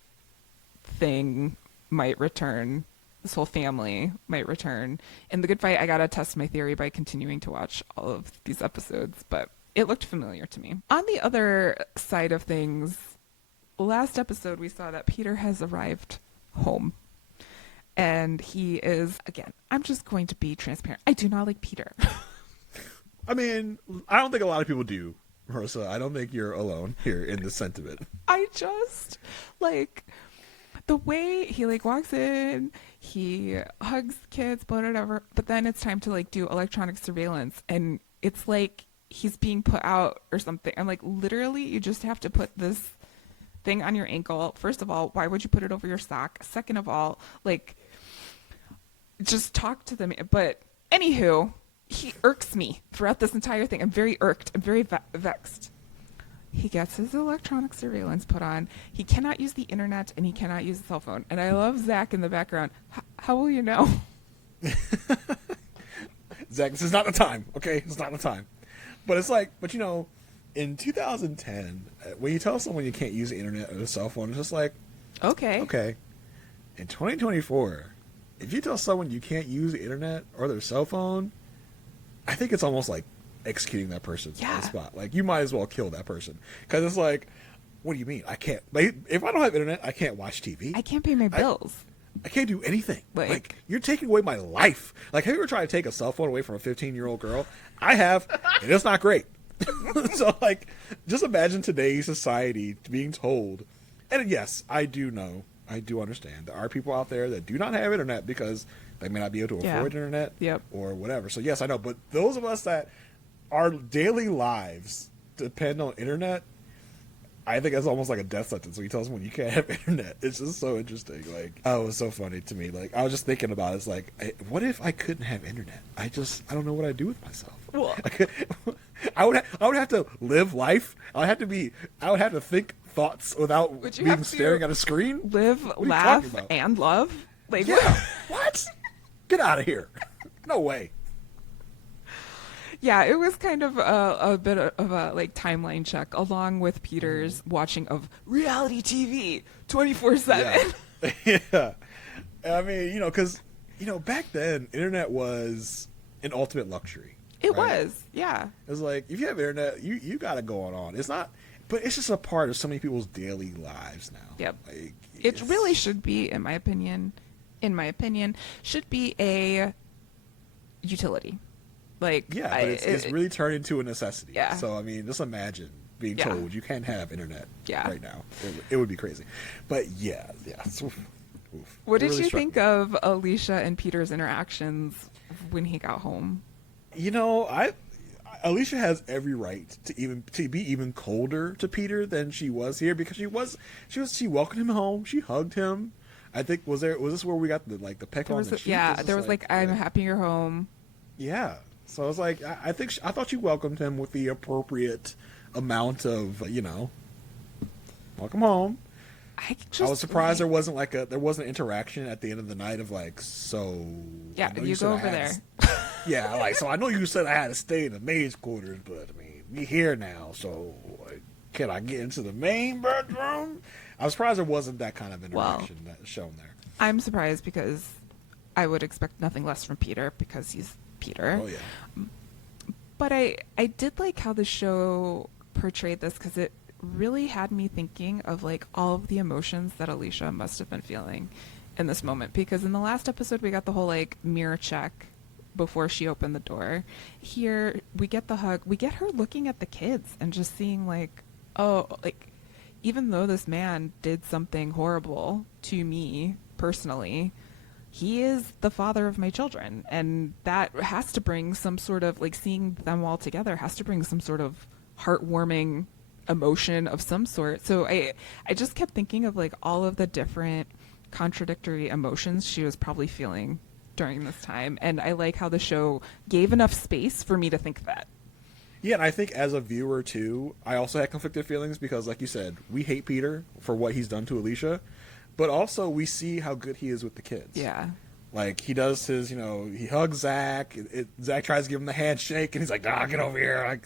thing might return. This whole family might return. In The Good Fight, I got to test my theory by continuing to watch all of these episodes, but it looked familiar to me. On the other side of things, last episode we saw that Peter has arrived home. And he is, again, I'm just going to be transparent. I do not like Peter. I mean, I don't think a lot of people do, Marissa. I don't think you're alone here in this sentiment. I just, like, the way he, like, walks in, he hugs kids, whatever, but then it's time to, like, do electronic surveillance, and it's like he's being put out or something. I'm like, literally, you just have to put this thing on your ankle. First of all, why would you put it over your sock? Second of all, like, just talk to them. But anywho, he irks me throughout this entire thing. I'm very irked. I'm very vexed. He gets his electronic surveillance put on. He cannot use the internet, and he cannot use the cell phone. And I love Zach in the background. How will you know? Zach, this is not the time, okay? It's not the time. But it's like, but you know, in 2010, when you tell someone you can't use the internet or the cell phone, it's just like, okay. In 2024, if you tell someone you can't use the internet or their cell phone, I think it's almost like executing that person on the spot. Like, you might as well kill that person. Because it's like, what do you mean? I can't, like, if I don't have internet, I can't watch TV. I can't pay my bills. I can't do anything. Like, you're taking away my life. Like, have you ever tried to take a cell phone away from a 15-year-old girl? I have, and it's not great. So, like, just imagine today's society being told, and yes, I do understand. There are people out there that do not have internet because they may not be able to afford internet or whatever. So, yes, I know. But those of us that our daily lives depend on internet, I think that's almost like a death sentence when you tell someone you can't have internet. It's just so interesting. Like, oh, it was so funny to me. Like, I was just thinking about it. It's like, what if I couldn't have internet? I don't know what I'd do with myself. Well, I would have to live life. I would have to think thoughts without being staring at a screen. Live, laugh, and love. Like, yeah. What? Get out of here. No way. Yeah, it was kind of a bit of a like timeline check along with Peter's watching of reality TV 24/7. Yeah. Yeah. I mean, because, back then, internet was an ultimate luxury. It right? was, yeah. It was like, if you have internet, you got it going on. It's not, but it's just a part of so many people's daily lives now. Yep. Like, It really should be, in my opinion, should be a utility. Like, yeah, but it's really turned into a necessity. Yeah. So, I mean, just imagine being told you can't have internet right now. It would be crazy. But yeah. Oof. What did you think of Alicia and Peter's interactions when he got home? Alicia has every right to be even colder to Peter than she was here, because she welcomed him home, she hugged him. I think was this where we got the peck on the cheek? Yeah, there was I'm happy you're home. Yeah. So I was like, I thought she welcomed him with the appropriate amount of, welcome home. I was surprised there wasn't interaction at the end of the night of so. Yeah, you go over there. Yeah, so I know you said I had to stay in the maid's quarters, but I mean, we here now, so can I get into the main bedroom? I was surprised there wasn't that kind of interaction that was shown there. I'm surprised because I would expect nothing less from Peter because he's Peter. Oh yeah. But I did like how the show portrayed this, because it really had me thinking of all of the emotions that Alicia must have been feeling in this moment, because in the last episode we got the whole mirror check before she opened the door. Here we get the hug, we get her looking at the kids and just seeing even though this man did something horrible to me personally, he is the father of my children, and that has to bring some sort of seeing them all together has to bring some sort of heartwarming emotion of some sort. So I just kept thinking of all of the different contradictory emotions she was probably feeling during this time, and I like how the show gave enough space for me to think that. Yeah, and I think as a viewer too, I also had conflicted feelings, because like you said, we hate Peter for what he's done to Alicia, but also we see how good he is with the kids. Yeah. He does his, he hugs Zach. Zach tries to give him the handshake, and he's like, get over here,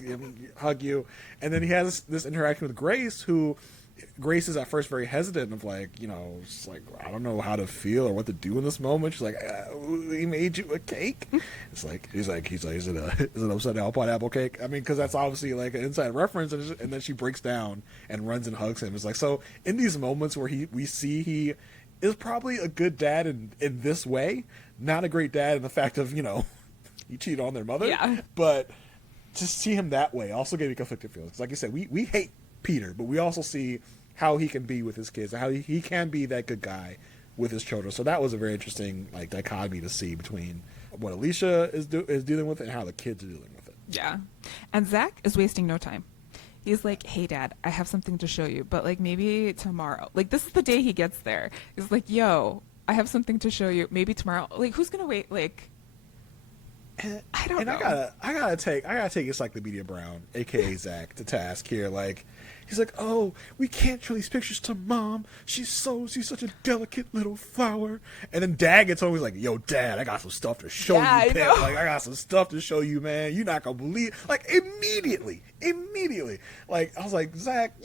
hug you. And then he has this interaction with Grace, who Grace is at first very hesitant of just I don't know how to feel or what to do in this moment. She's like, he made you a cake. It's he's like, is it an upside down pineapple cake? I mean, because that's obviously an inside reference. And then she breaks down and runs and hugs him. It's so in these moments where we see he is probably a good dad in this way, not a great dad in the fact of, he cheated on their mother. Yeah. But to see him that way also gave me conflicted feelings. Like you said, we hate Peter, but we also see how he can be with his kids, how he can be that good guy with his children. So that was a very interesting dichotomy to see between what Alicia is dealing with and how the kids are dealing with it. Yeah. And Zach is wasting no time. He's like, hey, Dad, I have something to show you, but maybe tomorrow. This is the day he gets there. He's like, yo, I have something to show you. Maybe tomorrow. Who's going to wait? I don't know. I gotta take Encyclopedia Brown, aka Zach, to task here. He's like, oh, we can't show these pictures to Mom. She's such a delicate little flower. And then Dad gets home. He's like, yo, Dad, I got some stuff to show you, Pip. I got some stuff to show you, man. You're not gonna believe. Immediately. I was like, Zach,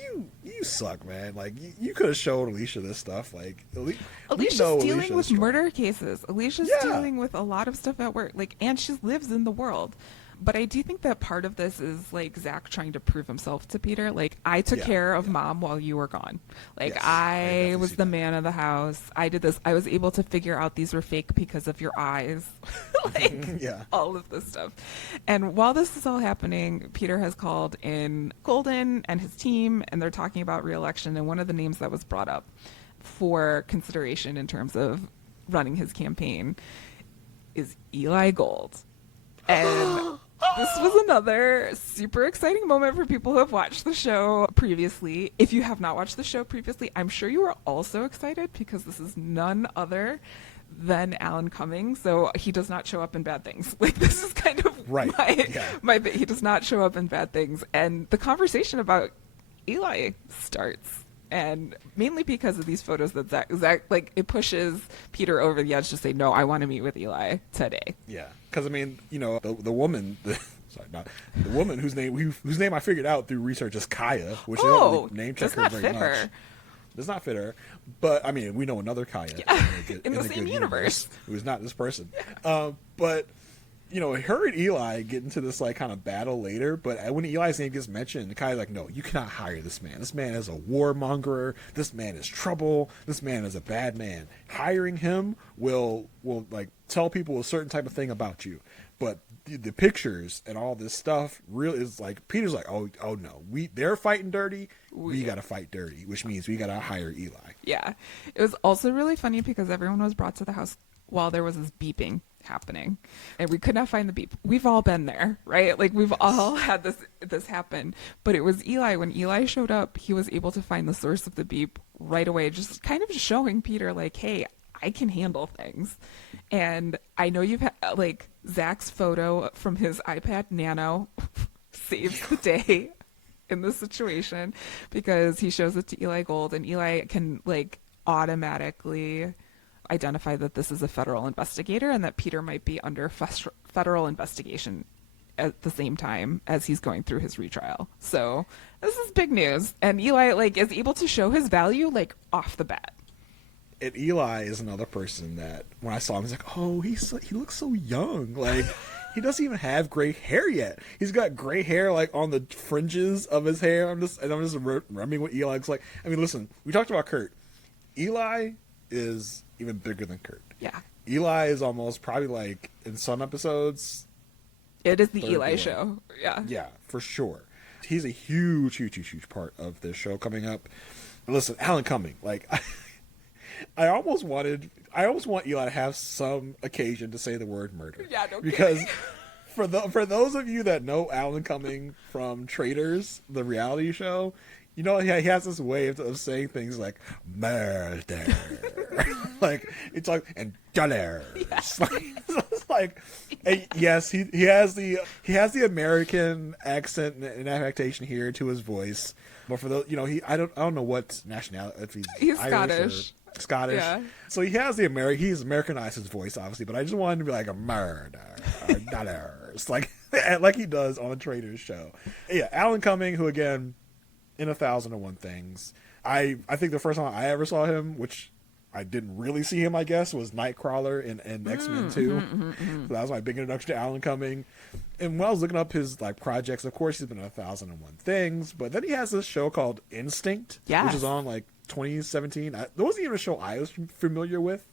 you suck, man. You could have showed Alicia this stuff. Alicia's dealing with murder cases. Alicia's dealing with a lot of stuff at work. And she lives in the world. But I do think that part of this is Zach trying to prove himself to Peter. I took care of Mom while you were gone. Yes, I was the man of the house. I did this. I was able to figure out these were fake because of your eyes. All of this stuff. And while this is all happening, Peter has called in Golden and his team, and they're talking about re-election. And one of the names that was brought up for consideration in terms of running his campaign is Eli Gold. And this was another super exciting moment for people who have watched the show previously. If you have not watched the show previously, I'm sure you are also excited, because this is none other than Alan Cumming. So he does not show up in bad things. This is kind of my he does not show up in bad things. And the conversation about Eli starts. And mainly because of these photos that Zach it pushes Peter over the edge to say, no, I want to meet with Eli today. Yeah. Because, the woman, sorry, not the woman whose name I figured out through research is Kaya, which they Oh, don't really name check does her not very fit much. her. Does not fit her, but I mean, we know another Kaya in the same universe who is not this person. But you know, her and Eli get into this like kind of battle later. But when Eli's name gets mentioned, Kaya's like, "No, you cannot hire this man. This man is a warmonger. This man is trouble. This man is a bad man. Hiring him will like tell people a certain type of thing about you." But the pictures and all this stuff really is like Peter's like, oh no, they're fighting dirty, we gotta fight dirty, which means we gotta hire Eli. Yeah, it was also really funny because everyone was brought to the house while there was this beeping happening, and we could not find the beep. We've all been there, right? Like we've all had this happen. But it was Eli. When Eli showed up, he was able to find the source of the beep right away, just kind of showing Peter like, hey, I can handle things. And I know you've had like Zach's photo from his iPad Nano saves the day in this situation, because he shows it to Eli Gold, and Eli can like automatically identify that this is a federal investigator and that Peter might be under federal investigation at the same time as he's going through his retrial. So this is big news, and Eli like is able to show his value like off the bat. And Eli is another person that when I saw him, I was like, oh, he looks so young. Like, he doesn't even have gray hair yet. He's got gray hair like on the fringes of his hair. I'm just remembering what Eli looks like. I mean, listen, we talked about Kurt. Eli is even bigger than Kurt. Yeah. Eli is almost probably like in some episodes. It is the Eli show. Yeah. Yeah, for sure. He's a huge part of this show coming up. Listen, Alan Cumming, like. I almost want Eli to have some occasion to say the word murder. Yeah, no because kidding. for those of you that know Alan Cumming from Traitors, the reality show, you know he has this way of saying things like murder, like it's like and dollar. Yeah. It's like yes, he has the American accent and affectation here to his voice, but for those I don't know what nationality, if he's Irish Scottish. Yeah. So he has he's Americanized his voice obviously, but I just wanted to be like a murder or dollars like he does on the Traitors show. Yeah, Alan Cumming, who again in 1001 Things. I think the first time I ever saw him, which I didn't really see him, I guess, was Nightcrawler in X-Men 2. So that was my big introduction to Alan Cumming. And when I was looking up his like projects, of course he's been in 1001 Things, but then he has this show called Instinct, which is on like 2017. There wasn't even a show I was familiar with.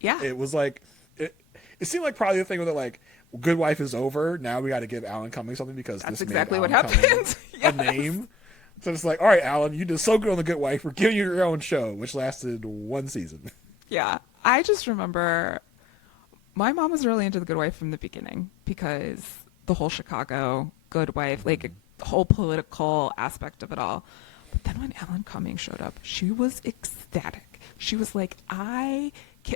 Yeah. It was like it seemed like probably the thing where like Good Wife is over. Now we got to give Alan Cumming something because that's this exactly made what Alan happened. Cumming a name. So it's like, all right, Alan, you did so good on The Good Wife. We're giving you your own show, which lasted one season. Yeah. I just remember my mom was really into The Good Wife from the beginning because the whole Chicago Good Wife, like the whole political aspect of it all. But then when Alan Cumming showed up, she was ecstatic. She was like,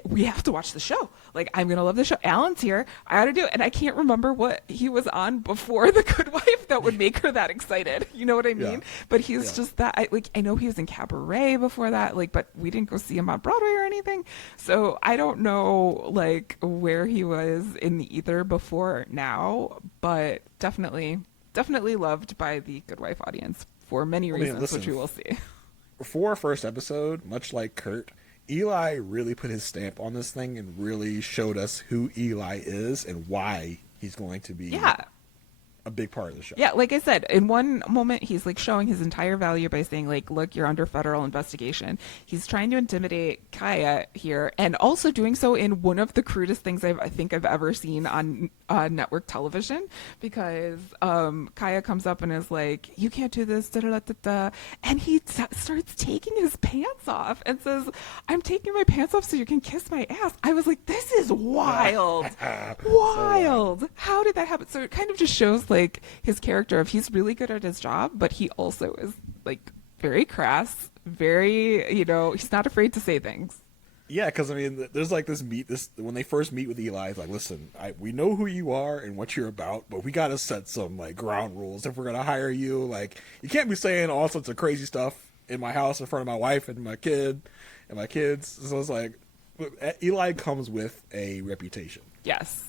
we have to watch the show. Like, I'm going to love the show. Alan's here. I ought to do it. And I can't remember what he was on before The Good Wife that would make her that excited. You know what I mean? Yeah. But he's just that. I know he was in Cabaret before that, like, but we didn't go see him on Broadway or anything. So I don't know, like, where he was in the ether before now, but definitely loved by the Good Wife audience for many reasons, which we will see. For our first episode, much like Kurt, Eli really put his stamp on this thing and really showed us who Eli is and why he's going to be a big part of the show. Yeah, like I said, in one moment he's like showing his entire value by saying like, look, you're under federal investigation. He's trying to intimidate Kaya here, and also doing so in one of the crudest things I think I've ever seen on network television, because Kaya comes up and is like, you can't do this, da, da, da, da, da. And he starts taking his pants off and says, I'm taking my pants off so you can kiss my ass. I was like, this is wild. Wild. So, how did that happen? So it kind of just shows like his character of he's really good at his job, but he also is like very crass, very, he's not afraid to say things. Yeah, because I mean, there's like this when they first meet with Eli, it's like, listen, we know who you are and what you're about, but we got to set some like ground rules if we're gonna hire you. Like, you can't be saying all sorts of crazy stuff in my house in front of my wife and my kid and my kids. So it's like Eli comes with a reputation. Yes,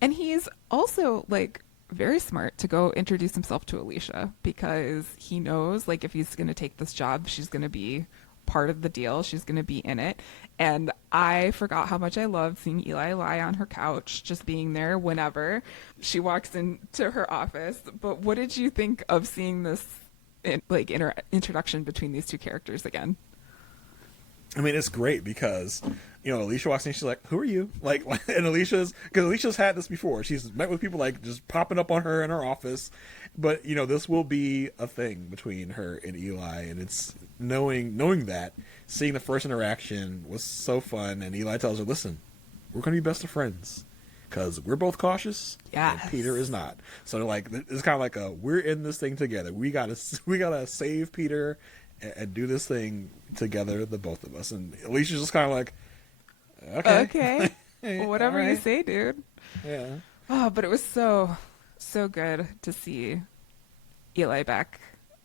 and he's also like very smart to go introduce himself to Alicia, because he knows, like, if he's going to take this job, she's going to be part of the deal. She's going to be in it. And I forgot how much I loved seeing Eli lie on her couch, just being there whenever she walks into her office. But what did you think of seeing this introduction between these two characters again? I mean, it's great because, Alicia walks in, she's like, who are you? And because Alicia's had this before. She's met with people like just popping up on her in her office. But, this will be a thing between her and Eli. And it's knowing that, seeing the first interaction was so fun. And Eli tells her, listen, we're going to be best of friends because we're both cautious. Yes. And Peter is not. So they're like, it's kind of like we're in this thing together. We gotta save Peter and do this thing together, the both of us. And Alicia's just kind of like, okay. Well, whatever you say, dude. Yeah. Oh, but it was so good to see Eli back,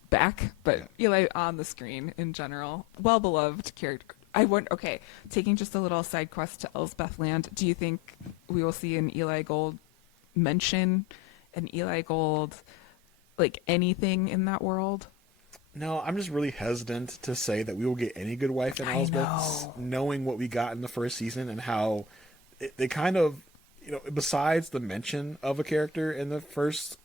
but Eli on the screen in general. Well beloved character. Taking just a little side quest to Elsbeth Land, do you think we will see an Eli Gold mention, an Eli Gold, like anything in that world? No, I'm just really hesitant to say that we will get any good wife in Elsbeth, knowing what we got in the first season and how they kind of, besides the mention of a character in the first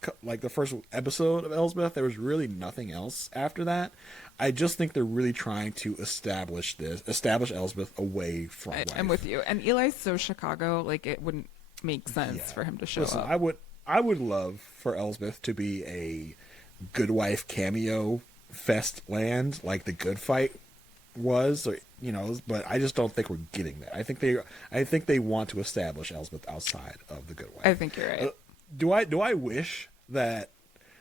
episode of Elsbeth, there was really nothing else after that. I just think they're really trying to establish Elsbeth away from wife. I'm with you. And Eli's so Chicago, like it wouldn't make sense for him to show up. I would love for Elsbeth to be a good wife cameo fest land like the Good Fight was, but I just don't think we're getting that. I think they want to establish Elsbeth outside of the Good Wife. I think you're right. Do I wish that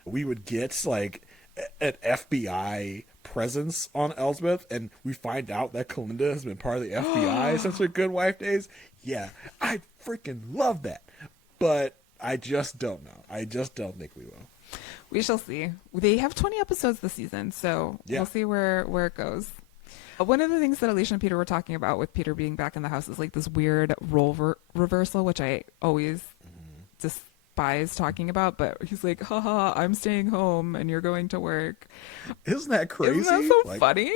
we would get like an FBI presence on Elsbeth and we find out that Kalinda has been part of the FBI since her Good Wife days? Yeah, I freaking love that. But I just don't know. I just don't think we will. We shall see. They have 20 episodes this season, so we'll see where it goes. One of the things that Alicia and Peter were talking about with Peter being back in the house is like this weird role reversal, which I always despise talking about. But he's like, haha, I'm staying home and you're going to work. Isn't that crazy? Isn't that so funny?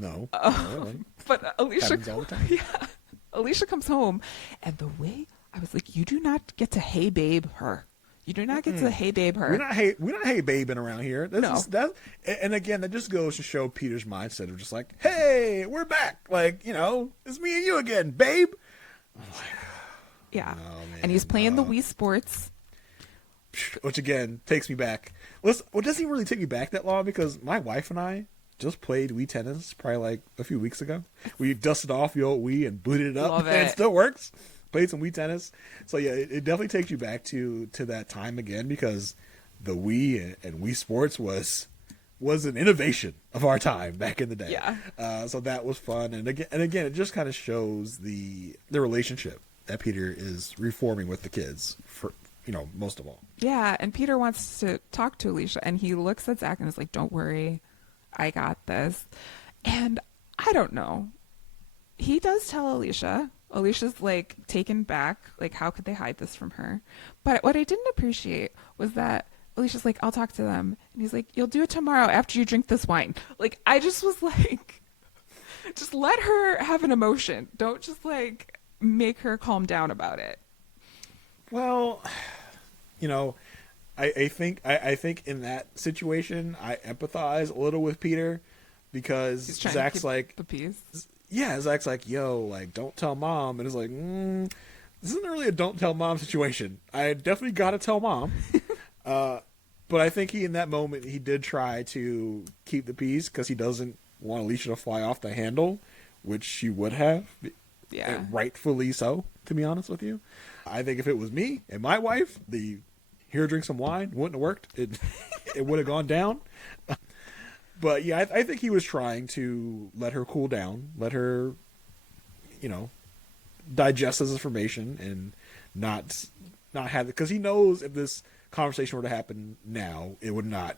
No. Really. But Alicia, all the time. Yeah, Alicia comes home, and the way I was like, you do not get to hey babe her. You do not get to hey babe her. We're not hey babing around here. And again, that just goes to show Peter's mindset of just like, hey, we're back. Like, it's me and you again, babe. Yeah. And he's playing the Wii Sports. Which again takes me back. Well, it doesn't even really take me back that long because my wife and I just played Wii Tennis probably like a few weeks ago. We dusted off the old Wii and booted it up. Love and it. It still works. Played some Wii Tennis. So yeah, it definitely takes you back to that time again because the Wii and Wii Sports was an innovation of our time back in the day. Yeah. So that was fun. And again, it just kind of shows the relationship that Peter is reforming with the kids for, most of all. Yeah. And Peter wants to talk to Alicia and he looks at Zach and is like, don't worry, I got this. And I don't know. He does tell Alicia. Alicia's like taken back, like how could they hide this from her? But what I didn't appreciate was that Alicia's like, I'll talk to them. And he's like, you'll do it tomorrow after you drink this wine. Like, I just was like, just let her have an emotion. Don't just like make her calm down about it. Well, I think in that situation, I empathize a little with Peter because Zach's like, the peace. Yeah, Zach's like, yo, like, don't tell mom. And it's like, this isn't really a don't tell mom situation. I definitely got to tell mom. But I think in that moment, he did try to keep the peace because he doesn't want Alicia to fly off the handle, which she would have. Yeah. Rightfully so, to be honest with you. I think if it was me and my wife, here, drink some wine wouldn't have worked. It would have gone down. But yeah, I think he was trying to let her cool down, let her, digest this information and not have it. Because he knows if this conversation were to happen now, it would not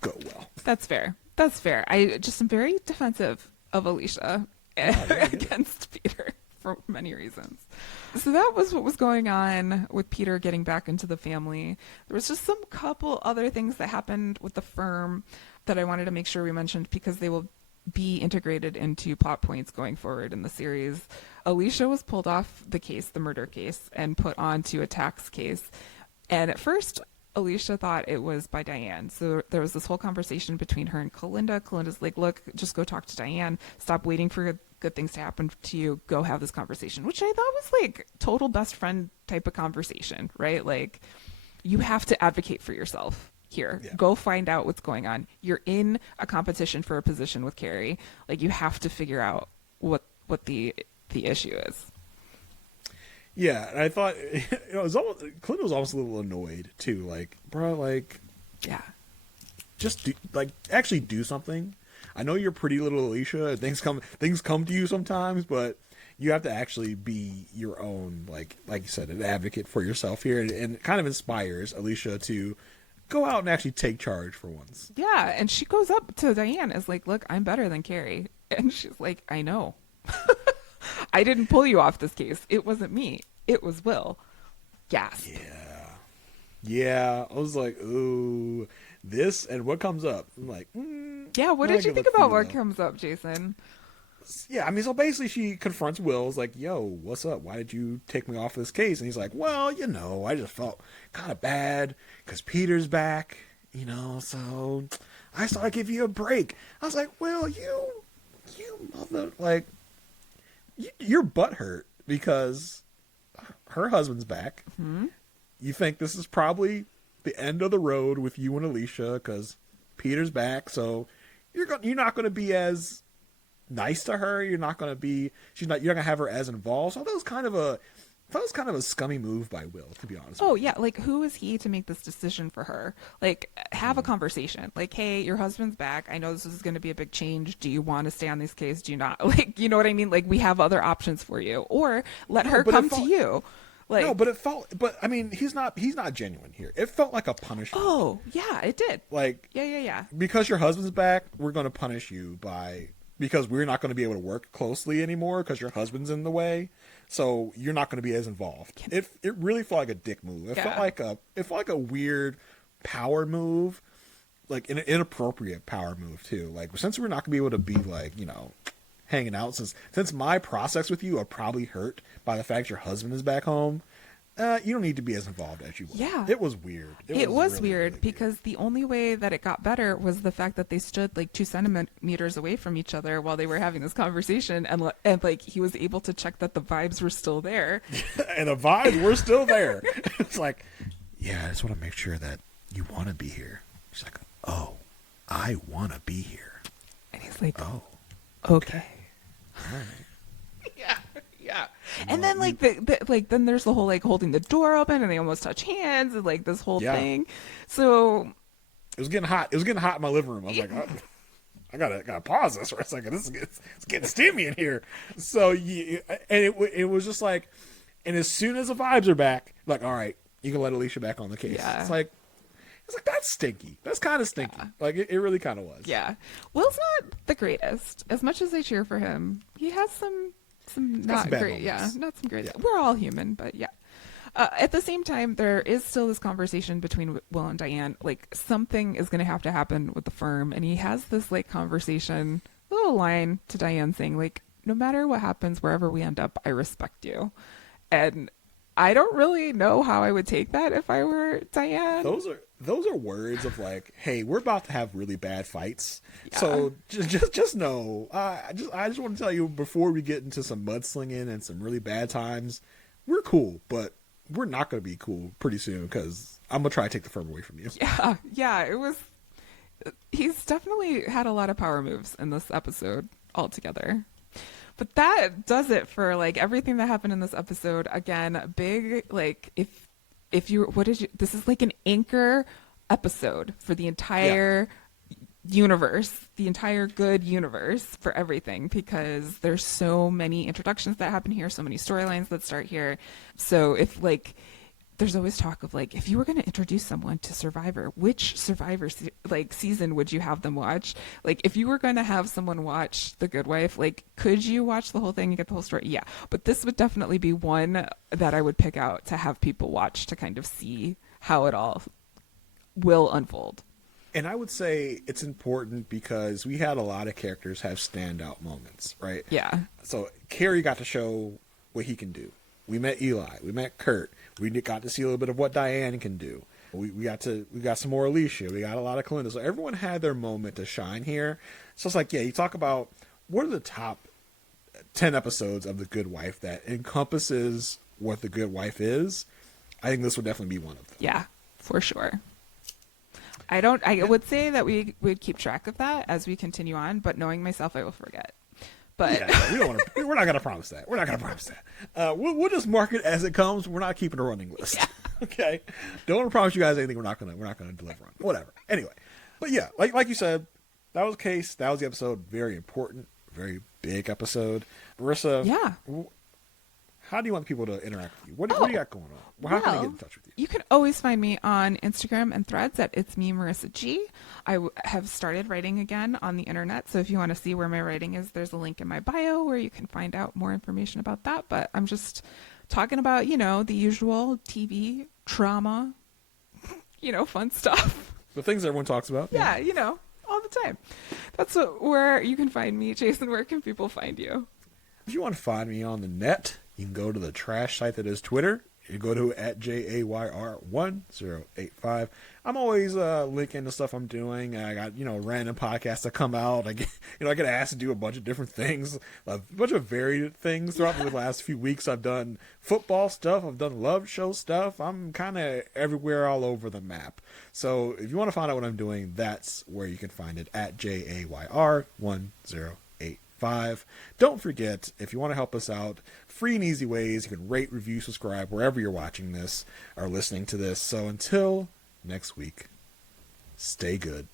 go well. That's fair. I just am very defensive of Alicia against Peter for many reasons. So that was what was going on with Peter getting back into the family. There was just some couple other things that happened with the firm that I wanted to make sure we mentioned because they will be integrated into plot points going forward in the series. Alicia was pulled off the case, the murder case, and put onto a tax case. And at first, Alicia thought it was by Diane. So there was this whole conversation between her and Kalinda. Kalinda's like, look, just go talk to Diane. Stop waiting for good things to happen to you. Go have this conversation, which I thought was like total best friend type of conversation, right? Like, you have to advocate for yourself here. Yeah. Go find out what's going on. You're in a competition for a position with Carrie. Like, you have to figure out what the issue is. Yeah, and I thought Clint was almost a little annoyed too. Like, bro, like, yeah, just actually do something. I know you're pretty little Alicia. Things come to you sometimes, but you have to actually be your own, like you said, an advocate for yourself here, and it kind of inspires Alicia to go out and actually take charge for once. Yeah, and she goes up to Diane as like, look, I'm better than Carrie, and she's like, I know. I didn't pull you off this case. It wasn't me. It was Will. Gasp. Yeah. I was like, ooh, this and what comes up. I'm like, yeah. What did you think about what comes up, Jason? Yeah, I mean, so basically she confronts Will. Is like, yo, what's up? Why did you take me off this case? And he's like, well, I just felt kind of bad because Peter's back, so I thought I'd give you a break. I was like, well, you mother, like, your butt hurt because her husband's back. Mm-hmm. You think this is probably the end of the road with you and Alicia because Peter's back, so you're not going to be as nice to her. You're not going to have her as involved. So that was kind of a scummy move by Will, to be honest. Oh yeah, like, who is he to make this decision for her? Like, have a conversation. Like, hey, your husband's back. I know this is going to be a big change. Do you want to stay on this case? Do you not? Like, you know what I mean? Like, we have other options for you, or let her come to you. Like, no, but I mean, he's not genuine here. It felt like a punishment. Oh yeah, it did. Like, yeah. Because your husband's back, we're going to punish you because we're not going to be able to work closely anymore because your husband's in the way. So you're not going to be as involved. It really felt like a dick move. It felt like a weird power move, like an inappropriate power move too. Like, since we're not going to be able to be like, hanging out, since my prospects with you are probably hurt by the fact your husband is back home, you don't need to be as involved as you were. Yeah. It was weird. It was really, weird really because weird. The only way that it got better was the fact that they stood like 2 centimeters away from each other while they were having this conversation, and like he was able to check that the vibes were still there. And the vibes were still there. It's like, yeah, I just want to make sure that you want to be here. She's like, oh, I want to be here. And he's like, oh, okay. All right. Yeah. And then like then there's the whole like holding the door open and they almost touch hands and like this whole thing. So it was getting hot. It was getting hot in my living room. I was like, I gotta pause this for a second. It's getting steamy in here. So and it was just like, and as soon as the vibes are back, like, all right, you can let Alicia back on the case. Yeah. It's like that's stinky. That's kind of stinky. Yeah. Like it really kind of was. Yeah. Will's not the greatest. As much as I cheer for him, he has some not great. Yeah, not some great. Yeah. We're all human, but yeah. At the same time, there is still this conversation between Will and Diane. Like, something is going to have to happen with the firm, and he has this like conversation, little line to Diane saying like, "No matter what happens, wherever we end up, I respect you." And I don't really know how I would take that if I were Diane. Those are words of like, hey, we're about to have really bad fights. Yeah. So just know, I just want to tell you before we get into some mudslinging and some really bad times, we're cool, but we're not going to be cool pretty soon because I'm going to try to take the firm away from you. Yeah, it was. He's definitely had a lot of power moves in this episode altogether. But that does it for like everything that happened in this episode. Again, big, like, if you, this is like an anchor episode for the entire universe, the entire good universe for everything, because there's so many introductions that happen here, so many storylines that start here. So if like there's always talk of like, if you were going to introduce someone to Survivor, which Survivor like season would you have them watch? Like, if you were going to have someone watch The Good Wife, like, could you watch the whole thing and get the whole story? Yeah, but this would definitely be one that I would pick out to have people watch to kind of see how it all will unfold. And I would say it's important because we had a lot of characters have standout moments, right? Yeah. So Carrie got to show what he can do. We met Eli. We met Kurt. We got to see a little bit of what Diane can do. We got some more Alicia. We got a lot of Kalinda. So everyone had their moment to shine here. So it's like, yeah, you talk about what are the top 10 episodes of The Good Wife that encompasses what The Good Wife is. I think this would definitely be one of them. Yeah, for sure. I would say that we would keep track of that as we continue on, but knowing myself, I will forget. But yeah, we're not gonna promise that. We're not gonna promise that. We'll just mark it as it comes. We're not keeping a running list. Yeah. Okay. Don't want to promise you guys anything. We're not gonna deliver on. Whatever. Anyway, but yeah, like you said, that was the case. That was the episode. Very important. Very big episode. Marissa. Yeah. How do you want people to interact with you? What do you got going on? How can they get in touch with you? You can always find me on Instagram and Threads at It's Me, Marissa G. I have started writing again on the internet, so if you want to see where my writing is, there's a link in my bio where you can find out more information about that. But I'm just talking about, the usual TV, trauma, fun stuff. The things everyone talks about. Yeah, all the time. That's where you can find me. Jason, where can people find you? If you want to find me on the net, you can go to the trash site that is Twitter. You go to @JAYR1085. I'm always linking the stuff I'm doing. I got random podcasts that come out. I get asked to do a bunch of different things, a bunch of varied things throughout the last few weeks. I've done football stuff. I've done love show stuff. I'm kind of everywhere, all over the map. So if you want to find out what I'm doing, that's where you can find it at JAYR1085. Don't forget, if you want to help us out, free and easy ways, you can rate, review, subscribe wherever you're watching this or listening to this. So until next week, stay good.